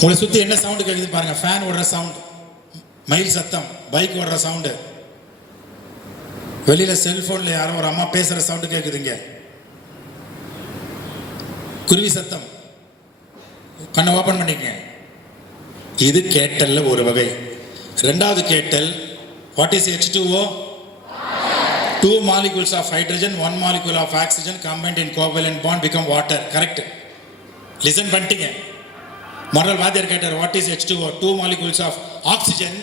உங்களை சுத்தி என்ன சவுண்ட் கேட்குது பாருங்க. ஃபேன் ஓடுற சவுண்ட், மயில் சத்தம், பைக் ஓடுற சவுண்டு, வெளியில் செல்ஃபோனில் யாரோ ஒரு அம்மா பேசுகிற சவுண்டு கேட்குதுங்க, குருவி சத்தம். கண்ணை ஓப்பன் பண்ணிக்கங்க. இது கேட்டல்ல ஒரு வகை. ரெண்டாவது கேட்டல், what is H2O? 2 molecules of hydrogen, 1 molecule of oxygen combined in covalent bond become water. Correct. Listen பண்ணிட்டீங்க. மறுநாள் வாத்தியார் கேட்டார், what is H2O? 2 molecules of oxygen,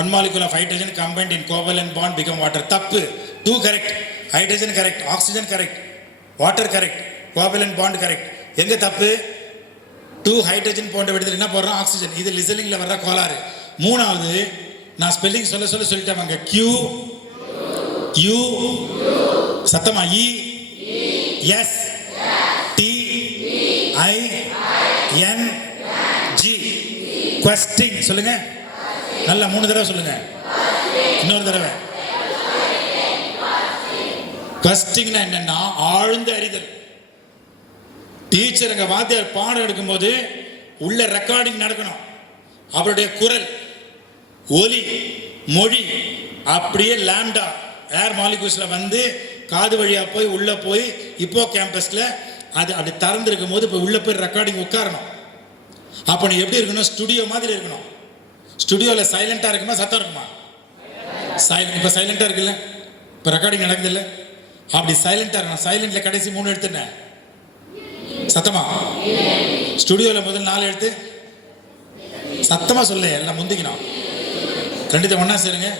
1 molecule of hydrogen combined in covalent bond become water. தப்பு. 2 correct, hydrogen correct, oxygen correct, water correct, covalent bond correct. எங்க தப்பு? 2 hydrogen போன்ற விடுதல் என்ன போடுறோம்? ஆக்சிஜன். இது லிசனிங்ல வர்ற கோளாறு. மூணாவது, நான் ஸ்பெல்லிங் சொல்லிட்டேன். Q U சத்தமா E S T I N G. Questing சொல்லுங்க. நல்லா 3 தடவை சொல்லுங்க. இன்னொரு தடவை. Questingனா என்னன்னா ஆழ்ந்த அறிதல். டீச்சருங்க வாத்தியார் பாடம் எடுக்கும்போது உள்ள ரெக்கார்டிங் நடக்கணும். அவருடைய குரல், ஒலி, மொழி அப்படியே லாம்டா ஏர் மாலிகூல்ஸ்ல வந்து காது வழியா போய் உள்ள போய் இப்போ கேம்பஸ்ல அது அப்படி திறந்துருக்கும் போது இப்போ உள்ள போய் ரெக்கார்டிங் உட்காரணும். அப்போ நீ எப்படி இருக்கணும்? ஸ்டுடியோ மாதிரி இருக்கணும். ஸ்டுடியோவில் சைலண்டா இருக்குமா சத்தம் இருக்குமா? சைலண்ட். இப்போ சைலண்டா இருக்குல்ல, இப்போ ரெக்கார்டிங் நடக்குது இல்லை, அப்படி சைலண்டா இருக்கணும். சைலண்ட்ல கடைசி 3 எடுத்துனேன் சத்தமா. ஸ்டுடியோவில் முதல் 4 எடுத்து சத்தமா சொல்ல, எல்லாம் முந்திக்கணும். 2 ஒன்னா சேருங்க.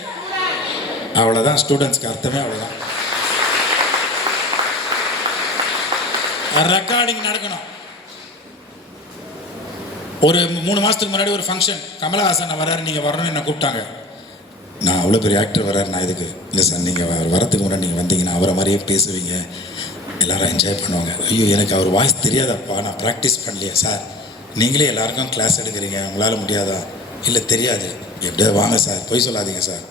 அவ்வளோதான். ஸ்டூடெண்ட்ஸ்க்கு அர்த்தமே அவ்வளோதான். ரெக்கார்டிங் நடக்கணும். ஒரு 3 மாதத்துக்கு முன்னாடி ஒரு ஃபங்க்ஷன், கமலஹாசன் வர்றாரு, நீங்கள் வரணும்னு என்ன கூப்பிட்டாங்க. நான் அவ்வளோ பெரிய ஆக்டர் வர்றாரு, நான் இதுக்கு இல்லை சார், நீங்கள் வரத்துக்கு முன்னாடி நீங்கள் வந்தீங்கன்னா அவரை மாதிரியே பேசுவீங்க, எல்லாரும் என்ஜாய் பண்ணுவாங்க. ஐயோ எனக்கு அவர் வாய்ஸ் தெரியாதப்பா, நான் ப்ராக்டிஸ் பண்ணலையா சார். நீங்களே எல்லாருக்கும் கிளாஸ் எடுக்கிறீங்க, உங்களால் முடியாதா? இல்லை தெரியாது. எப்படியாவது வாங்க சார், பொய் சொல்லாதீங்க சார்.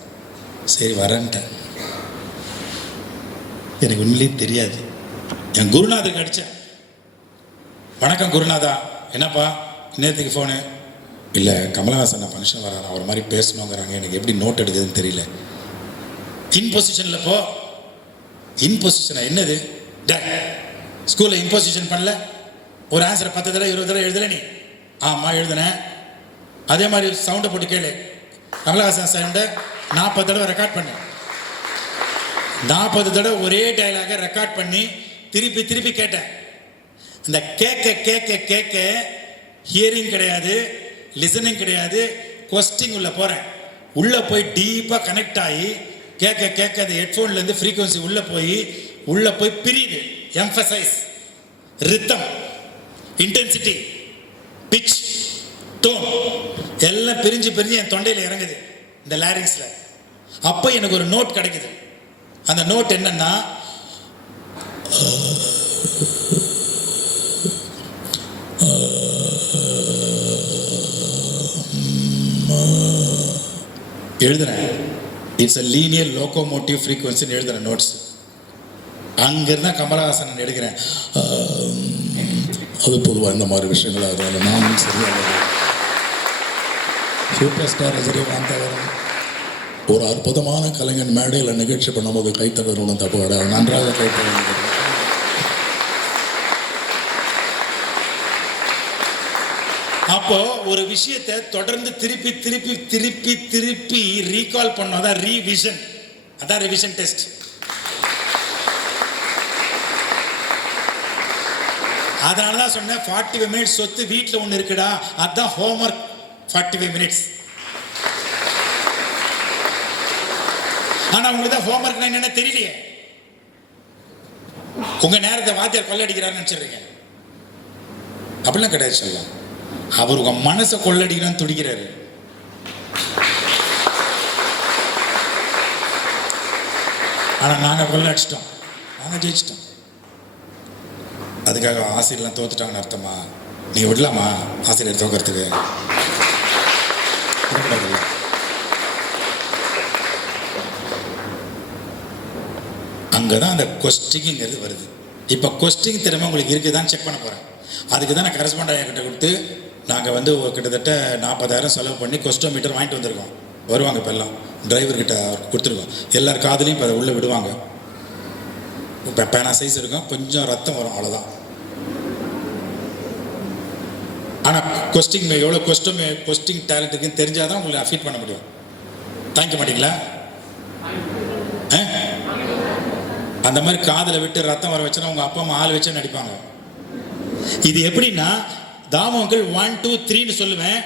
சரி வரேன்ட்டேன். எனக்கு உண்மையிலேயே தெரியாது. என் குருநாதருக்கு அடித்தேன். வணக்கம் குருநாதா. என்னப்பா நேற்றுக்கு ஃபோனு? இல்லை கமலஹாசன் ஃபங்க்ஷன் வராரு, அவர் மாதிரி பேசணுங்கிறாங்க, எனக்கு எப்படி நோட் எடுக்குதுன்னு தெரியல. இன் பொசிஷனில் போ. இன் பொசிஷனா என்னது? ஸ்கூலில் இன் பொசிஷன் பண்ணல? ஒரு ஆன்சரை 10 தடவை 20 தடவை எழுதலை நீ? ஆமாம் எழுதுனேன். அதே மாதிரி சவுண்டை போட்டு கேளு. கமலஹாசன் சவுண்டை 40 தடவை ரெக்கார்ட் பண்ணு. 40 தடவை ஒரே டைலாக ரெக்கார்ட் பண்ணி திருப்பி திருப்பி கேட்டேன். இந்த கேட்க கேட்க கேட்க ஹியரிங் கிடையாது, லிசனிங் கிடையாது, கொஸ்டிங் உள்ள போகிறேன். உள்ளே போய் டீப்பாக கனெக்ட் ஆகி கேட்க கேட்க அந்த ஹெட்ஃபோன்லேருந்து ஃப்ரீக்வன்சி உள்ளே போய் பிரியுது. எம்பசைஸ், ரித்தம், இன்டென்சிட்டி, பிச், டோன் எல்லாம் பிரிஞ்சு என் தொண்டையில் இறங்குது, இந்த லாரிங்ஸில். அப்போ எனக்கு ஒரு நோட் கிடைக்குது. அந்த நோட் என்னன்னா, எழுதுறேன். இட்ஸ் அ லீனியர் லோகோமோட்டிவ் ஃப்ரீக்வன்சின்னு எழுதுறேன் நோட்ஸ். அங்கிருந்தா கமலஹாசன் எடுக்கிறேன். அது பொதுவாக இந்த மாதிரி விஷயங்கள் அதனால் நானும் சரியாக சூப்பர் ஸ்டார் ரஜினிகாந்த் ஒரு அற்புதமான கலைஞன் மேடையில் நிகழ்ச்சி பண்ணும்போது கைத்தடணும் தப்பு கிடையாது, நன்றாக கைத்தட. அப்போ ஒரு விஷயத்தை தொடர்ந்து திருப்பி திருப்பி திருப்பி திருப்பி ரீகால் பண்ணோம். அதான் ரீவிஷன், அதான் ரிவிஷன் டெஸ்ட். அதனால தான் சொன்னேன் 45 மினிட்ஸ் சொத்து வீட்டில் ஒன்று இருக்குடா, அதுதான் ஹோம்ஒர்க். 45 மினிட்ஸ். ஆனா உங்களுக்கு தான் ஹோம்ஒர்க் என்னன்னு தெரியலையே. உங்க நேரத்தை வாத்தியார் கொள்ளடிக்கிறான்னு நினைச்சிடுறீங்க. அப்படிலாம் கிடையாது. சொல்லலாம், அவர் உங்க மனசை கொள்ளடிக்கிறான்னு துடிக்கிறாரு. ஆனா நாங்க கொள்ளடிச்சிட்டோம், நாங்க ஜெயிச்சிட்டோம். அதுக்காக ஆசிரியர்லாம் தோத்துட்டாங்கன்னு அர்த்தமா? நீ விடலாமா ஆசிரியர் தோக்கிறதுக்கு? அங்கதான் அந்த கொஸ்டிங்கிறது வருது. இப்போ கொஸ்டிங் திறமை உங்களுக்கு இருக்குதான்னு செக் பண்ண போறேன். அதுக்கு தான் நான் கரஸ்பாண்ட் கிட்ட கொடுத்து நாங்கள் வந்து கிட்டத்தட்ட 40,000 செலவு பண்ணி கொஸ்டோமீட்டர் வாங்கிட்டு வந்திருக்கோம். வருவாங்க. இப்போ எல்லாம் டிரைவர்கிட்ட கொடுத்துருவோம். எல்லார் காதுலையும் இப்போ அதை உள்ளே விடுவாங்க. இப்போ பேனா சைஸ் இருக்கும், கொஞ்சம் ரத்தம் வரும், அவ்வளோதான். ஆனால் கொஸ்டிங் எவ்வளோ கொஸ்டிங் டேலண்ட் இருக்குன்னு தெரிஞ்சால் தான் உங்களை அஃபீட் பண்ண முடியும். தாங்கிக்க மாட்டீங்களா? அந்த மாதிரி காதில் விட்டு ரத்தம் வர வச்சுன்னா உங்கள் அப்பா அம்மா ஆள் வச்சு நடிப்பாங்க. இது எப்படின்னா, தாமங்கள் 1 2 3ன்னு சொல்லுவேன்.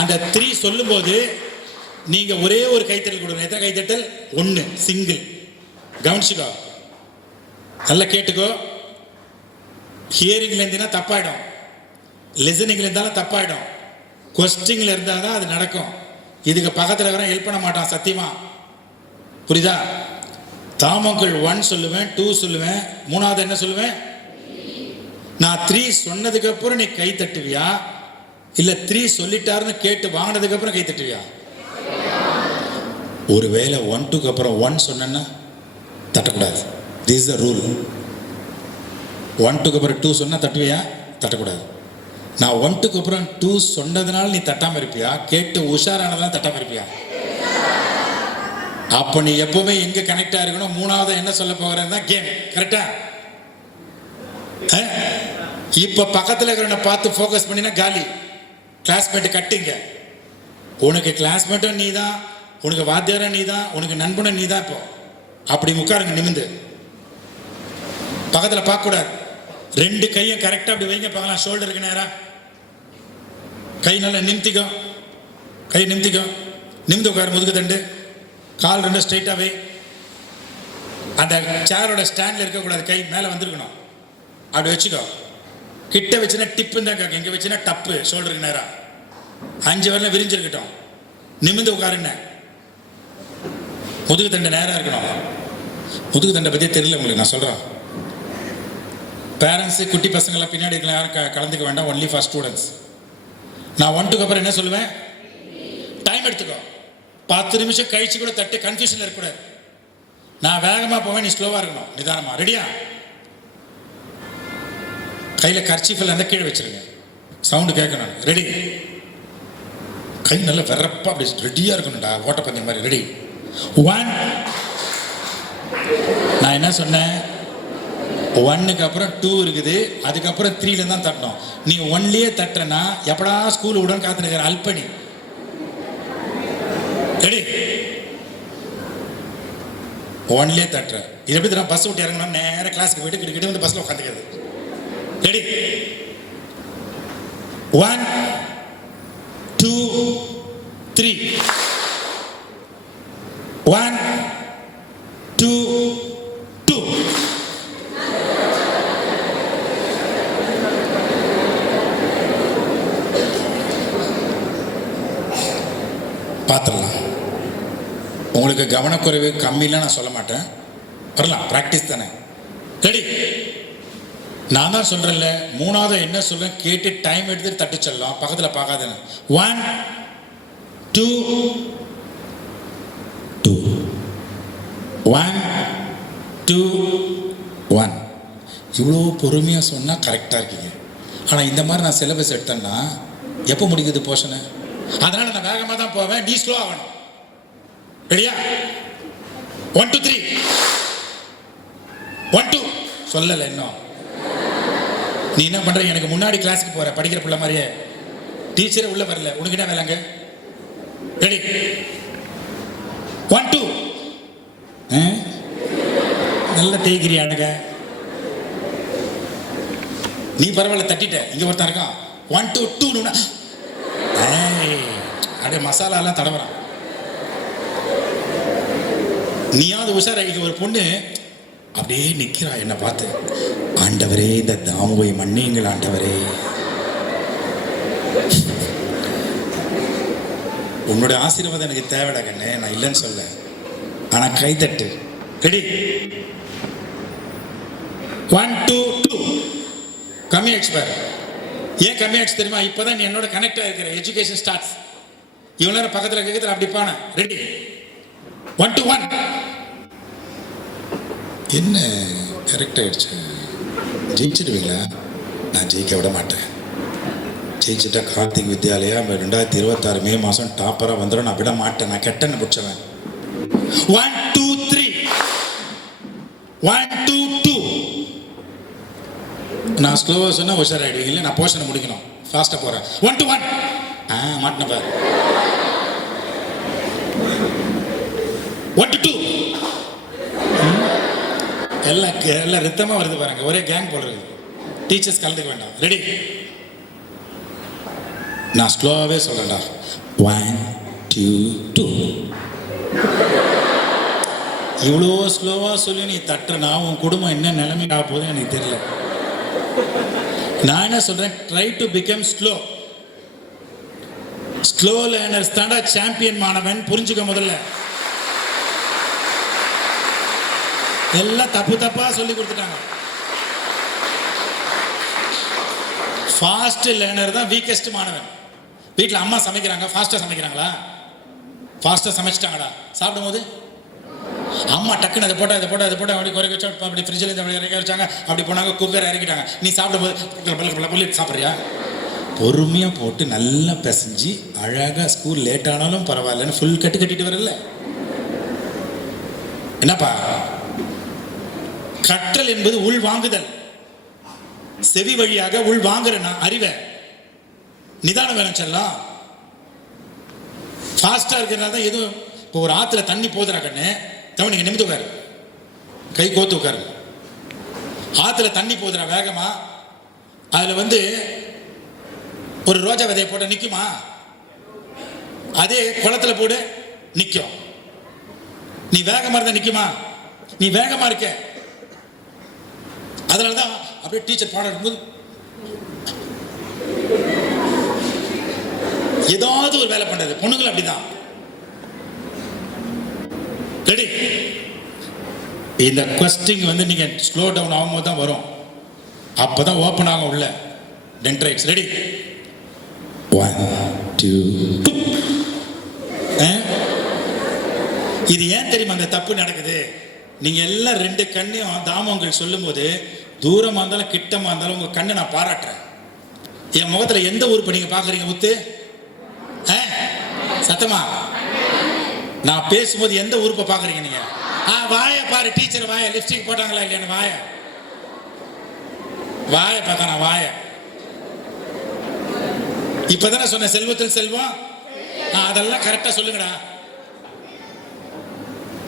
அந்த 3 சொல்லும்போது நீங்கள் ஒரே ஒரு கைத்தட்டல் கொடுங்க. எத்தனை கைத்தட்டல்? 1, சிங்கிள். கவனிச்சுக்கோ, நல்லா கேட்டுக்கோ. ஹியரிங்ல இருந்தீங்கன்னா தப்பாயிடும், லிசனிங்ல இருந்தாலும் தப்பாயிடும், கொஸ்டிங்ல இருந்தால் தான் அது நடக்கும். இதுக்கு பக்கத்தில் இருக்கிற ஹெல்ப் பண்ண மாட்டான் சத்தியமா. புரியுதா? தாமங்கள் 1 சொல்லுவேன், 2 சொல்லுவேன், 3வது என்ன சொல்லுவேன்? நான் 3 சொன்னதுக்கு அப்புறம் நீ கை தட்டுவியா, இல்ல 3 சொல்லிட்டாருன்னு கேட்டு வாங்கினதுக்கு அப்புறம் கை தட்டுவியா? ஒருவேளை 1 2க்கு அப்புறம் 1 சொன்னா தட்டக்கூடாது. This is the rule. 1 2க்கு அப்புறம் 2 சொன்னா தட்டுவியா? தட்டக்கூடாது. நான் 1 2க்கு அப்புறம் 2 சொன்னதுனால நீ தட்டாம இருப்பியா, கேட்டு உஷாரானதுனால தட்டாம இருப்பியா? அப்ப நீ எப்பவுமே எங்க கனெக்டா இருக்கணும்? 3வது என்ன சொல்ல போகிறேன் கேம். கரெக்டா? இப்ப பக்கத்துல இருக்கிறவனை பார்த்து ஃபோக்கஸ் பண்ணினா காலி. கிளாஸ்மேட் கட்டிங்க. உனக்கு கிளாஸ்மேட்டும் நீ தான், உனக்கு வாத்தியாரம் நீ தான், உனக்கு நண்பனும் நீ தான். இப்போ அப்படி உட்காருங்க நிமிந்து. பக்கத்துல பார்க்க கூடாது. 2 கையும் கரெக்டா அப்படி வைங்க பார்க்கலாம். ஷோல்டருக்கு நேரா கை நல்லா நிமித்திக்கோ. கை நிமித்திக்கோ. நிமிந்து உட்காரு. முதுகு தண்டு, கால் 2 ஸ்ட்ரைட்டாவே. அந்த சேரோட ஸ்டாண்ட்ல இருக்கக்கூடாது, கை மேலே வந்துருக்கணும். அப்படி வச்சுக்கோ. கிட்ட வச்சுன்னா டிப்புன்னு தான் கேட்கும், இங்கே வச்சுன்னா டப்பு. ஷோல்டருக்கு நேரா 5 வரல விரிஞ்சிருக்கட்டும். நிமிந்து உட்காருன்னு. முதுகு தண்டை நேராக இருக்கணும். முதுகு தண்டை பற்றி தெரியல உங்களுக்கு, நான் சொல்கிறேன். பேரண்ட்ஸு குட்டி பசங்களாம் பின்னாடி இருக்கலாம், யாரும் கலந்துக்க வேண்டாம். Only for students. நான் 1 2க்கு அப்புறம் என்ன சொல்லுவேன்? டைம் எடுத்துக்கோ. 10 நிமிஷம் கழிச்சு கூட தட்டு. கன்ஃபியூஷன் இருக்கக்கூடாது. நான் வேகமாக போவேன், நீ ஸ்லோவாக இருக்கணும், நிதானமா. ரெடியா? கையில் கர்ச்சீஃபில் அந்த கீழே வச்சிருங்க, சவுண்டு கேட்கணும். ரெடி? கை நல்லா வெறப்பா அப்படி ரெடியாக இருக்கணும்டா, ஓட்டப்பந்தயம் மாதிரி. ரெடி? 1. நான் என்ன சொன்னேன்? 1க்கு அப்புறம் 2 இருக்குது, அதுக்கப்புறம் 3ல தான் தட்டணும். நீ 1லயே தட்டுறனா எப்படா ஸ்கூல் உடன் காத்துனுக்கிற அல்பனி. ரெடி? 1லயே தட்டுற. இது எப்படி தான் பஸ் விட்டு இறங்கணும், நேராக கிளாஸுக்கு போயிட்டு கிட்ட வந்து பஸ்ஸில் உட்காந்துக்கிறது. ரெடி? 1 2 3. 1 2 2. பார்த்துடலாம். உங்களுக்கு கவனக்குறைவு கம்மிலாம் நான் சொல்ல மாட்டேன். வரலாம், ப்ராக்டிஸ் தானே. ரெடி? நான் தான் சொல்றேன்ல, 3வது என்ன சொல்றேன் கேட்டு டைம் எடுத்து தட்டு சொல்லலாம், பக்கத்தில் பார்க்காதுன்னு. 1 2 2. 1 2 1. இவ்வளோ பொறுமையாக சொன்னால் கரெக்டாக இருக்கீங்க. ஆனால் இந்த மாதிரி நான் சிலபஸ் எடுத்தேன்னா எப்போ முடிக்குது போர்ஷனு? அதனால நான் வேகமாக தான் போவேன், நீ ஸ்லோ ஆகணும். ரெடியா? 1 2 3. 1 2. சொல்லலை இன்னும். நீ என்ன பண்ற? எனக்கு முன்னாடி கிளாஸுக்கு போற, படிக்கிற பிள்ளை மாதிரியே. டீச்சரே உள்ள வரல, உனக்கு என்ன வேலைங்க? ரெடி? 1 2. நல்ல தேய்கிரியானுங்க. நீ பரவாயில்ல, தட்டிட்ட. இங்க ஒருத்தன் இருக்கான் 1 2 2. அப்படியே மசாலாலாம் தடவுறான். நீயாவது உஷாரா. இங்க ஒரு பொண்ணு அப்படியே நிக்கிறா என்ன பார்த்து. ஆண்டவரே, இந்த தாமுவை மன்னியுங்கள் ஆண்டவரே. உன்னுடைய ஆசீர்வாதம் எனக்கு தேவைடா கண்ணே, நான் இல்லைன்னு சொல்ல. ஆனா கைத்தட்டு. ரெடி? 1 2 2. கம்மி ஆயிடுச்சு பாரு. ஏன் கம்மி ஆயிடுச்சு தெரியுமா? இப்பதான் நீ என்னோட கனெக்ட் ஆகிருக்கிற. Education starts. இவ்வளவு நேரம் பக்கத்தில் கேட்குற அப்படி பான. ரெடி? 1 2 1. என்ன கரெக்ட் ஆயிடுச்சு? ஜெயிச்சிடுவீங்களா? நான் ஜெயிக்க விட மாட்டேன். ஜெயிச்சுட்டா கார்த்திக் வித்யாலயா 2026 மே மாதம் டாப்பராக வந்துடும். நான் விட மாட்டேன். நான் கெட்டன்னு பிடிச்சவன். 1 2 3 1 2 2. நான் ஸ்லோவாக சொன்னால் உஷாராயிடுவீங்க. இல்லை நான் போர்ஷனை முடிக்கணும். ஃபாஸ்ட்டாக போகிறேன். 1 to 1. மாட்டின பாரு. 1 to 2. எல்லாம் ரித்தமாக வருது பாருங்க. ஒரே கேங் போல இருக்குது. டீச்சர்ஸ் கலந்துக்க வேண்டாம். ரெடி? நான் ஸ்லோவாகவே சொல்கிறேன்டா. 1 2 2. இவ்வளோ ஸ்லோவாக சொல்லி நீ தட்டுறனா உன் குடும்பம் என்ன நிலைமை ஆக போகுதுன்னு எனக்கு தெரியல. நான் என்ன சொல்கிறேன், try to become slow. Slow learners தாண்டா சாம்பியன் மாணவன். புரிஞ்சுக்க முதல்ல. எல்லாம் தப்பா சொல்லி கொடுத்துட்டாங்க. ஃபாஸ்ட் லேர்னர் தான் வீக்கஸ்ட் மாணவன். வீட்டில் அம்மா சமைக்கிறாங்க, ஃபாஸ்ட்டாக சமைக்கிறாங்களா? ஃபாஸ்ட்டாக சமைச்சிட்டாங்கடா. சாப்பிடும்போது அம்மா டக்குன்னு அதை போட்டு அப்படி குறைக்க வச்சா, அப்படி ஃப்ரிட்ஜில் இருந்து இறக்கி வச்சாங்க, அப்படி போனாங்க, குக்கர் இறக்கிட்டாங்க. நீ சாப்பிடும்போது சாப்பிட்றியா? பொறுமையாக போட்டு நல்லா பிசைஞ்சு அழகாக ஸ்கூல் லேட் ஆனாலும் பரவாயில்லன்னு ஃபுல் கட்டிட்டு வரல. என்னப்பா? கற்றல் என்பது உள் வாங்குதல். செவி வழியாக உள் வாங்குற அறிவை நிதானம் வேணும் செல்லாம். ஃபாஸ்டா இருக்கிறதுனால தான் எதுவும். இப்போ ஒரு ஆத்துல தண்ணி போதுற கண்ணு தவன் நீங்க நிமிந்து உட்காரு, கை கோத்து உட்காரு. ஆத்துல தண்ணி போதுற வேகமா, அதுல ஒரு ரோஜா விதையை போட்ட நிக்குமா? அதே குளத்துல போடு நிக்கும். நீ வேகமா இருந்தா நிக்குமா? நீ வேகமா இருக்க. அதனாலதான் அப்படியே டீச்சர் பாடம் இருக்கும்போது ஏதாவது ஒரு வேலை பண்றது. பொண்ணுங்கள் அப்படிதான். ரெடி? இந்த கொஸ்டின் நீங்க ஸ்லோ டவுன் ஆகும்போது தான் வரும். அப்பதான் ஓப்பன் ஆகும் உள்ள டென்ட்ரைட்ஸ். ரெடி? 1 2 2. இது ஏன் தெரியுமா அந்த தப்பு நடக்குது? நீங்க எல்லாம் 2 கண்ணையும் தாமங்கள் சொல்லும் போது தூரமா இருந்தாலும் கிட்டமா இருந்தாலும் உங்க கண்ணை நான் பாராட்டுறேன். என் முகத்துல எந்த உறுப்பு நீங்க பாக்குறீங்க? முத்து சத்தமா நான் பேசும்போது எந்த உறுப்பை பாக்குறீங்க நீங்க? வாய பாரு. டீச்சர் வாய லிப்ஸ்டிக் போட்டாங்களா இல்லையா? வாய பார்த்தா நான் வாய இப்பதானே சொன்ன செல்வத்தில் செல்வம். அதெல்லாம் கரெக்டா சொல்லுங்கடா.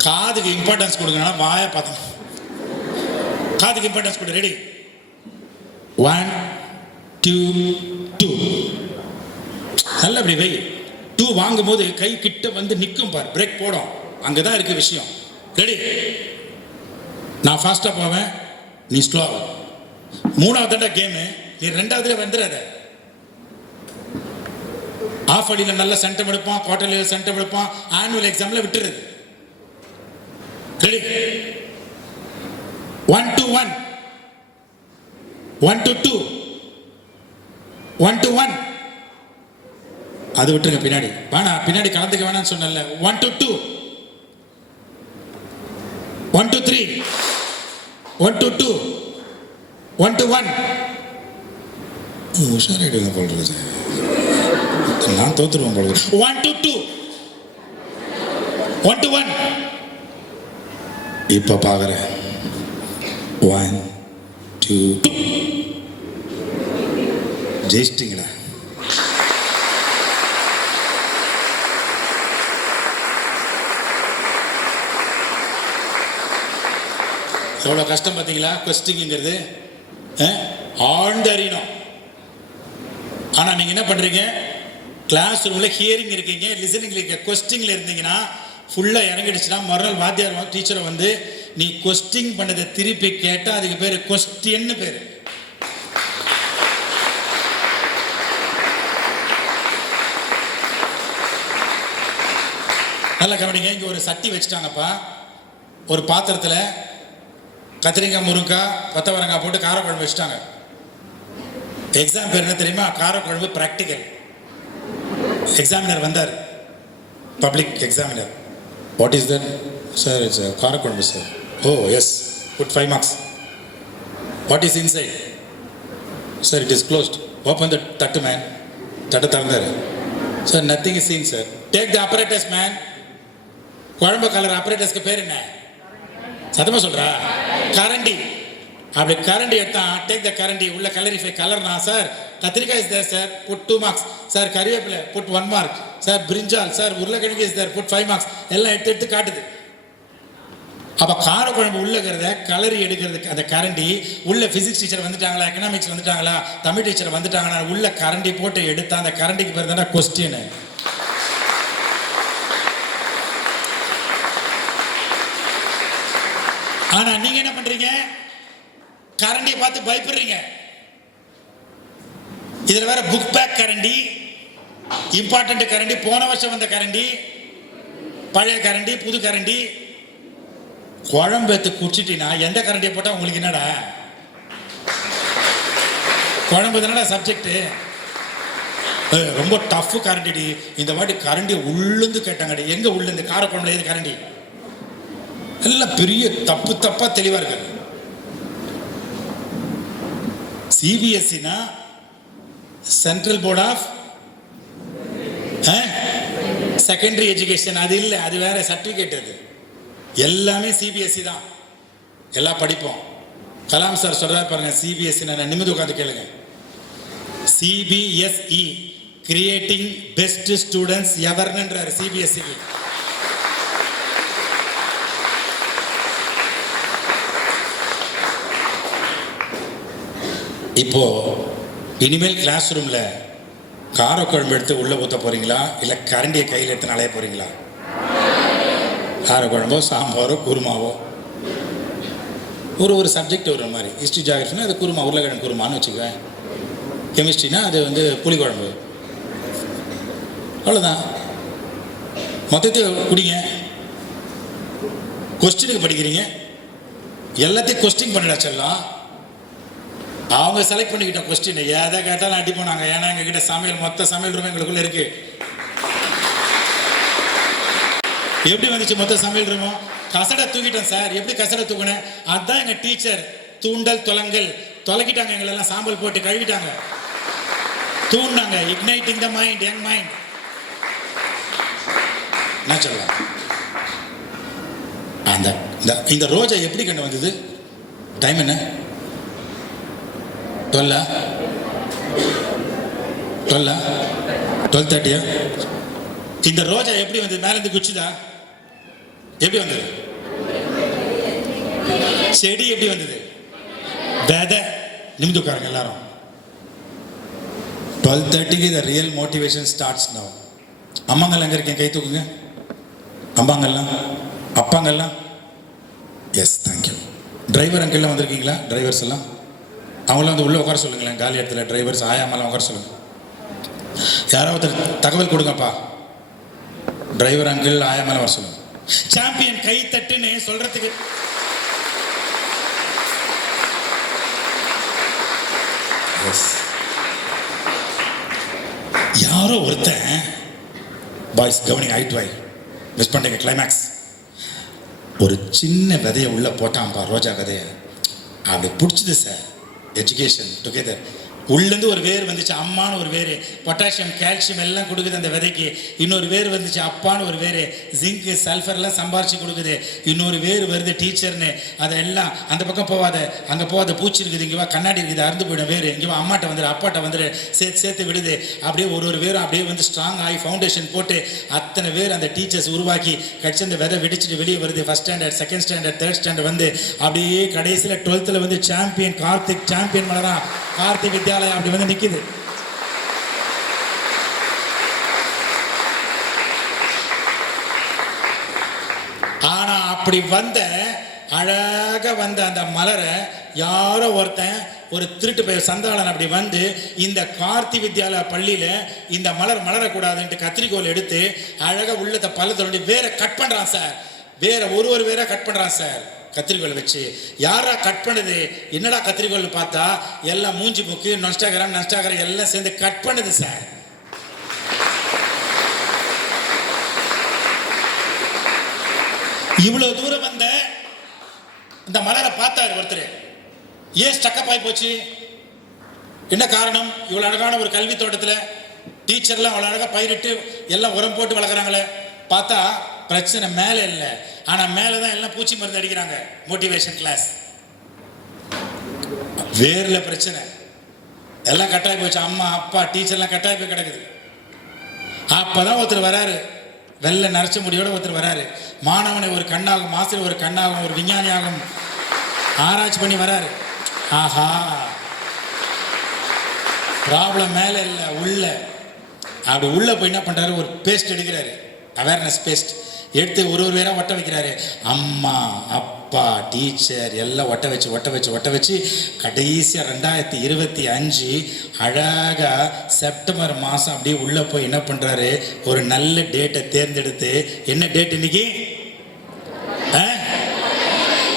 காதுக்கு இம்பார்ட்டன்ஸ் கொடுங்க. வாய பார்த்தோம். காதுக்கு இம்பார்ட்டன்ஸ் கொடு. ரெடி? 1 2 2. நல்ல அப்படி வை. 2 வாங்கும் போது கை கிட்ட நிற்கும் பார். பிரேக் போடும். அங்கதான் இருக்கு விஷயம். ரெடி? நான் ஃபாஸ்டா போவேன், நீ ஸ்லோ. 3வது கேமு. நீ 2வதுல வந்துடாத. ஆஃப் அடியில நல்ல சென்டம் எடுப்பான், குவார்டர்லியில் சென்டம் எடுப்பான், ஆனுவல் எக்ஸாம்ல விட்டுருது. ரெடி? 1 to 1 1 to 2 1 to 1. அது விட்டுருங்க. பின்னாடி வேணா, பின்னாடி கலந்துக்க வேணாம்னு சொன்னல. 1 to 2 1 to 3 1 to 2 1 to 1. உஷாராயிடுங்க போல்றது. நான் தோத்துருவேன் போல்றது. 1 to 2 1 to 1. இப்ப பாக்குறேன். 1 2 2. ஜெயிச்சிட்டீங்களா? எவ்வளோ கஷ்டம் பார்த்தீங்களா? கொஸ்டிங்கிறது ஆழ்ந்து அறியணும். ஆனால் நீங்கள் என்ன பண்ணுறீங்க? கிளாஸ் ரூமில் ஹியரிங் இருக்கீங்க, லிசனிங் இருக்க, கொஸ்டிங்கில் இருந்தீங்கன்னா ஃபுல்லாக இறங்கிடுச்சுன்னா மறுநாள் வாத்தியார் டீச்சரை நீ கொஸ்டின் பண்ணதை திருப்பி கேட்டால் அதுக்கு பேர் கொஸ்டின்னு பேர். நல்லா கவனிங்க. இங்கே ஒரு சட்டி வச்சுட்டாங்கப்பா. ஒரு பாத்திரத்தில் கத்திரிக்காய், முருங்காய், கொத்தவரங்காய் போட்டு காரக்குழம்பு வச்சுட்டாங்க. எக்ஸாம் பேர் என்ன தெரியுமா? காரக்குழம்பு பிராக்டிக்கல். எக்ஸாமினர் வந்தார், public examiner. What is that sir? It's காரக்குழம்பு sir. Oh yes, put 5 marks. What is inside? Sir it is closed. Open the தட்டு மேன். தட்டை திறந்தாரு. Sir nothing is seen sir. Take the apparatus man. குழம்பு colour அப்பரேட்டஸ்க்கு பேர் என்ன? சத்தமா சொல்றா? கரண்டி. அப்படி கரண்டி எடுத்தா டேக் த கரண்டி, உள்ள கலரிஃபை கலர்னா சார் கத்திரிக்காய் is there sir, put 2 marks sir. கறிவேப்பிலை put 1 mark sir. Brinjal sir, உருளைக்கிழங்கு இஸ் தேர், புட் 5 மார்க்ஸ். எல்லாம் எடுத்து காட்டுது. அப்போ காரக்குழம்பு உள்ளுக்கிறத கலரி எடுக்கிறதுக்கு அந்த கரண்டி, உள்ள பிசிக்ஸ் டீச்சர் வந்துட்டாங்களா, எக்கனாமிக்ஸ் வந்துட்டாங்களா, தமிழ் டீச்சர் வந்துட்டாங்களா, உள்ள கரண்டி போட்டு எடுத்தா அந்த கரண்டிக்கு பேர் தானே கொஸ்டின். ஆனா நீங்க என்ன பண்றீங்க? கரண்டியை பார்த்து பயப்படுறீங்க. இதுல வேற புக் பேக் கரண்டி, இம்பார்ட்டன்ட் கரண்டி, போன வருஷம் வந்த கரண்டி, பழைய கரண்டி, புது கரண்டி. குழம்பு எடுத்து குடிச்சிட்டீங்கன்னா எந்த கரண்டியை போட்டா உங்களுக்கு என்னடா? குழம்பு தானடா சப்ஜெக்ட். ரொம்ப டஃப் கரண்டி. இந்த வாட்டி கரண்டி உள்ளுந்து கேட்டாங்க. எங்க உள்ளுந்து? காரக்குழம்புல எது கரண்டி? எல்லாம் பெரிய தப்பா தெளிவா இருக்கு. சிபிஎஸ்சினா central board of secondary education. அது இல்லை, அது வேற சர்டிபிகேட். அது எல்லாமே சிபிஎஸ்சி தான். எல்லாம் படிப்போம். கலாம் சார் சொல்றாரு பாருங்க, சிபிஎஸ்சி. நான் நிமிந்து உட்காந்து கேளுங்க. சிபிஎஸ்இ கிரியேட்டிங் பெஸ்ட் ஸ்டூடெண்ட்ஸ் எவர்ன்றாரு சிபிஎஸ்சிக்கு. இப்போ இனிமேல் கிளாஸ் ரூம்ல காரக்குழம்பு எடுத்து உள்ள ஊற்ற போறீங்களா, இல்லை கரண்டியை கையில் எடுத்து நலைய போறீங்களா? காரக்குழம்போ சாம்பாரோ குருமாவோ, ஒரு சப்ஜெக்ட் ஒரு மாதிரி. ஹிஸ்ட்ரி ஜியாகிரபினா அது குருமா, உருளைக்கிழங்கு குருமான்னு வச்சுக்குவேன். கெமிஸ்ட்ரினா அது வந்து புளிக்குழம்பு. அவ்வளோதான். மொத்தத்தை குடிங்க. கொஸ்டினுக்கு படிக்கிறீங்க, எல்லாத்தையும் கொஸ்டின் பண்ணிடா செல்லாம். அவங்க செலக்ட் பண்ணிக்கிட்ட கொஸ்டின் எதை கேட்டாலும் அடி போனாங்க. ஏன்னா எங்ககிட்ட சமையல், மொத்த சமையல் ரூம் எங்களுக்குள்ள இருக்கு. எப்படி வந்துச்சு மொத்த சமையல் ரூமும்? கசடை தூக்கிட்டேன் சார். எப்படி கசடை தூக்கினேன்? அதுதான் எங்க டீச்சர். தூண்டல் தொலங்கல் தொலைக்கிட்டாங்க. எங்களெல்லாம் சாம்பல் போட்டு கழுவிட்டாங்க, தூண்டாங்க. Igniting the mind, young mind. என்ன சொல்லலாம்? அந்த இந்த ரோஜா எப்படி கண்டு வந்தது? டைம் என்ன? 12:30. இந்த ரோஜா எப்படி வந்தது? மேல இருந்து குச்சிதா? எப்படி வந்தது? செடி எப்படி வந்தது? விதை. நிமிந்து உட்காருங்க எல்லாரும். 12:30 the real motivation starts now. அம்மாங்கெல்லாம் எங்க இருக்கீங்க? கை தூக்குங்க. அம்மாங்கெல்லாம், அப்பாங்கெல்லாம். Yes, thank you. டிரைவர் அங்கெல்லாம் வந்திருக்கீங்களா? டிரைவர்ஸ் எல்லாம் அவங்களாம் வந்து உள்ளே உட்கார சொல்லுங்களேன். காலி இடத்துல டிரைவர்ஸ் ஆயாமெல்லாம் உட்கார சொல்லுங்க. யாராவது தகவல் கொடுங்கப்பா. டிரைவர் அங்கிள் ஆயாமெல்லாம் வர சொல்லுங்க. சாம்பியன் கை தட்டுன்னு சொல்றதுக்கு யாரோ ஒருத்தன் பாய்ஸ் கவனிங் ஐட்வாய் மிஸ் பண்ணுங்க கிளைமேக்ஸ். ஒரு சின்ன விதையை உள்ள போட்டான்ப்பா, ரோஜா விதைய. அப்படி பிடிச்சது சார். Education together. உள்ளேருந்து ஒரு வேர் வந்துச்சு, அம்மானு ஒரு வேர். பொட்டாசியம் கால்சியம் எல்லாம் கொடுக்குது அந்த விதைக்கு. இன்னொரு வேர் வந்துச்சு, அப்பான்னு ஒரு வேர். ஜிங்கு சல்ஃபர்லாம் சம்பாரிச்சு கொடுக்குது. இன்னொரு வேர் வருது, டீச்சர்னு. அதெல்லாம் அந்த பக்கம் போகாத, அங்கே போகாத, பூச்சி இருக்குது, இங்கே வா, கண்ணாடி இருக்குது, அறுந்து போயிடும் வேர். இங்கே வா, அம்மாட்ட வந்துடு, அப்பாட்ட வந்துடு, சேர்த்து விடுது. அப்படியே ஒரு வேரும் அப்படியே வந்து ஸ்ட்ராங் ஆகி ஃபவுண்டேஷன் போட்டு அத்தனை வேர் அந்த டீச்சர்ஸ் உருவாக்கி கடிச்சு அந்த விதை வெடிச்சிட்டு வெளியே வருது. First standard, second standard, third standard வந்து அப்படியே கடைசியில் 12th வந்து சாம்பியன் கார்த்திக், சாம்பியன் மலரா கார்த்திக் வித்யாலயா அப்படி வந்து நிக்குது. ஆனா அப்படி வந்த அழகா வந்த அந்த மலரை யாரோ ஒருத்தன், ஒரு திருட்டு போய் சந்தாளன் அப்படி வந்து இந்த கார்த்தி வித்யாலயா பள்ளியில இந்த மலர் மலரக்கூடாதுன்ட்டு கத்திரிக்கோல் எடுத்து அழகா உள்ளத்தை பல்ல தோண்டி வேற கட் பண்றான் சார். வேற ஒரு வேற கட் பண்றான் சார் கத்திரிக்கோல் வச்சு. யாரா கட் பண்ணுது? என்னடா கத்திரிக்கோல் பார்த்தா எல்லாம் மூஞ்சி முக்கு, நொஸ்டாகிராம் எல்லாம் சேர்ந்து கட் பண்ணுது சார். இவ்வளவு தூரம் வந்த இந்த மலரை பார்த்தாரு ஒருத்தர். ஏன் ஸ்டக்கப் ஆகி போச்சு? என்ன காரணம்? இவ்வளவு அழகான ஒரு கல்வி தோட்டத்தில் டீச்சர்லாம் அவ்வளோ அழகாக பயிரிட்டு எல்லாம் உரம் போட்டு வளர்க்குறாங்களே, பார்த்தா பிரச்சனை மேலே இல்லை, ஆனால் மேலே தான் எல்லாம் பூச்சி மருந்து அடிக்கிறாங்க. மோட்டிவேஷன் கிளாஸ் வேரில் பிரச்சனை, எல்லாம் கட்டாயி போச்சு. அம்மா அப்பா டீச்சர்லாம் கட்டாயி போய் கிடக்குது. அப்போதான் ஒருத்தர் வராரு, வெள்ளை நரைச்ச முடியோட ஒருத்தர் வராரு. மாணவனை ஒரு கண்ணாகும், ஆசிரியர் ஒரு கண்ணாகும், ஒரு விஞ்ஞானியாகும் ஆராய்ச்சி பண்ணி வராரு. ஆஹா, ப்ராப்ளம் மேலே இல்லை, உள்ள. அப்படி உள்ள போய் என்ன பண்ணுறாரு, ஒரு பேஸ்ட் எடுக்கிறாரு, அவேர்னஸ் பேஸ்ட் எடுத்து ஒரு பேராக ஒட்ட வைக்கிறாரு. அம்மா அப்பா டீச்சர் எல்லாம் ஒட்ட வச்சு கடைசியாக 2025 அழகாக செப்டம்பர் மாதம் அப்படியே உள்ளே போய் என்ன பண்ணுறாரு, ஒரு நல்ல டேட்டை தேர்ந்தெடுத்து, என்ன டேட் இன்னைக்கு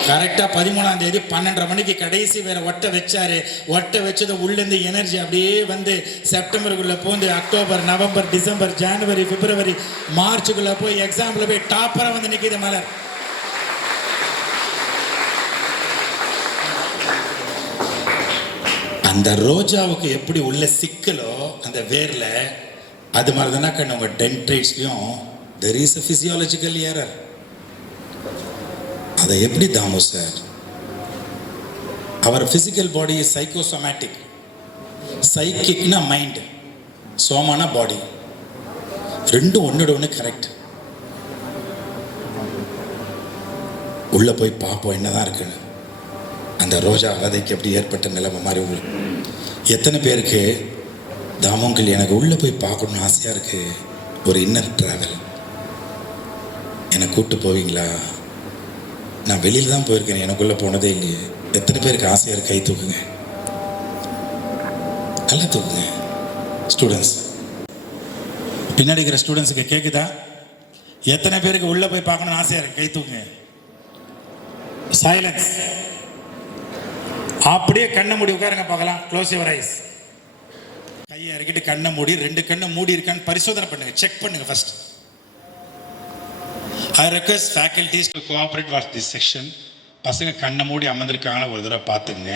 கரெக்டாக 13ஆம் தேதி 12:30 மணிக்கு கடைசி வேற ஒட்ட வச்சாரு. ஒட்ட வச்சது உள்ளேருந்து எனர்ஜி அப்படியே வந்து செப்டம்பருக்குள்ளே போந்து அக்டோபர், நவம்பர், டிசம்பர், ஜனவரி, பிப்ரவரி, மார்ச்சுக்குள்ளே போய் எக்ஸாம்பிள் போய் டாப்பராக வந்து நிற்கிது மலர். அந்த ரோஜாவுக்கு எப்படி உள்ள சிக்கலோ அந்த வேர்ல, அது மாதிரி தானே கண்ணு உங்கள் டென்ட்ரைட்ஸ்லையும் there is a physiological error. அதை எப்படி தாமு சார், அவர் பிசிக்கல் பாடி சைக்கோசோமேட்டிக், சைக்கிக்னா மைண்ட், சோமானா பாடி, ரெண்டும் ஒன்னோட ஒன்று கரெக்ட். உள்ள போய் பார்ப்போம் என்னதான் இருக்குன்னு. அந்த ரோஜா கதைக்கு எப்படி ஏற்பட்ட நிலைமை மாதிரி உங்களுக்கு எத்தனை பேருக்கு தாமோங்கள் எனக்கு உள்ள போய் பார்க்கணும்னு ஆசையாக இருக்கு, ஒரு இன்னர் டிராவல், என்னை கூப்பிட்டு போவீங்களா? நான் வெளியில் தான் போயிருக்கேன், எனக்குள்ளே போனதே இல்லையே. எத்தனை பேருக்கு ஆசையாக இருக்கு? கை தூக்குங்க, நல்லா தூக்குங்க. ஸ்டூடெண்ட்ஸ், பின்னாடி இருக்கிற ஸ்டூடெண்ட்ஸுக்கு கேட்குதா? எத்தனை பேருக்கு உள்ளே போய் பார்க்கணும்னு ஆசையாக இருக்கு? கை தூக்குங்க. சைலன்ஸ். அப்படியே கண்ணை மூடி உட்காருங்க பார்க்கலாம். Close your eyes. கையை இறக்கிட்டு கண்ணை மூடி, 2 கண்ணை மூடி இருக்கான்னு பரிசோதனை பண்ணுங்க, செக் பண்ணுங்க first. I request faculties to cooperate with this section. பசங்க கண்ணை மூடி அமர்ந்திருக்காங்க, ஒரு தடவை பார்த்துங்க.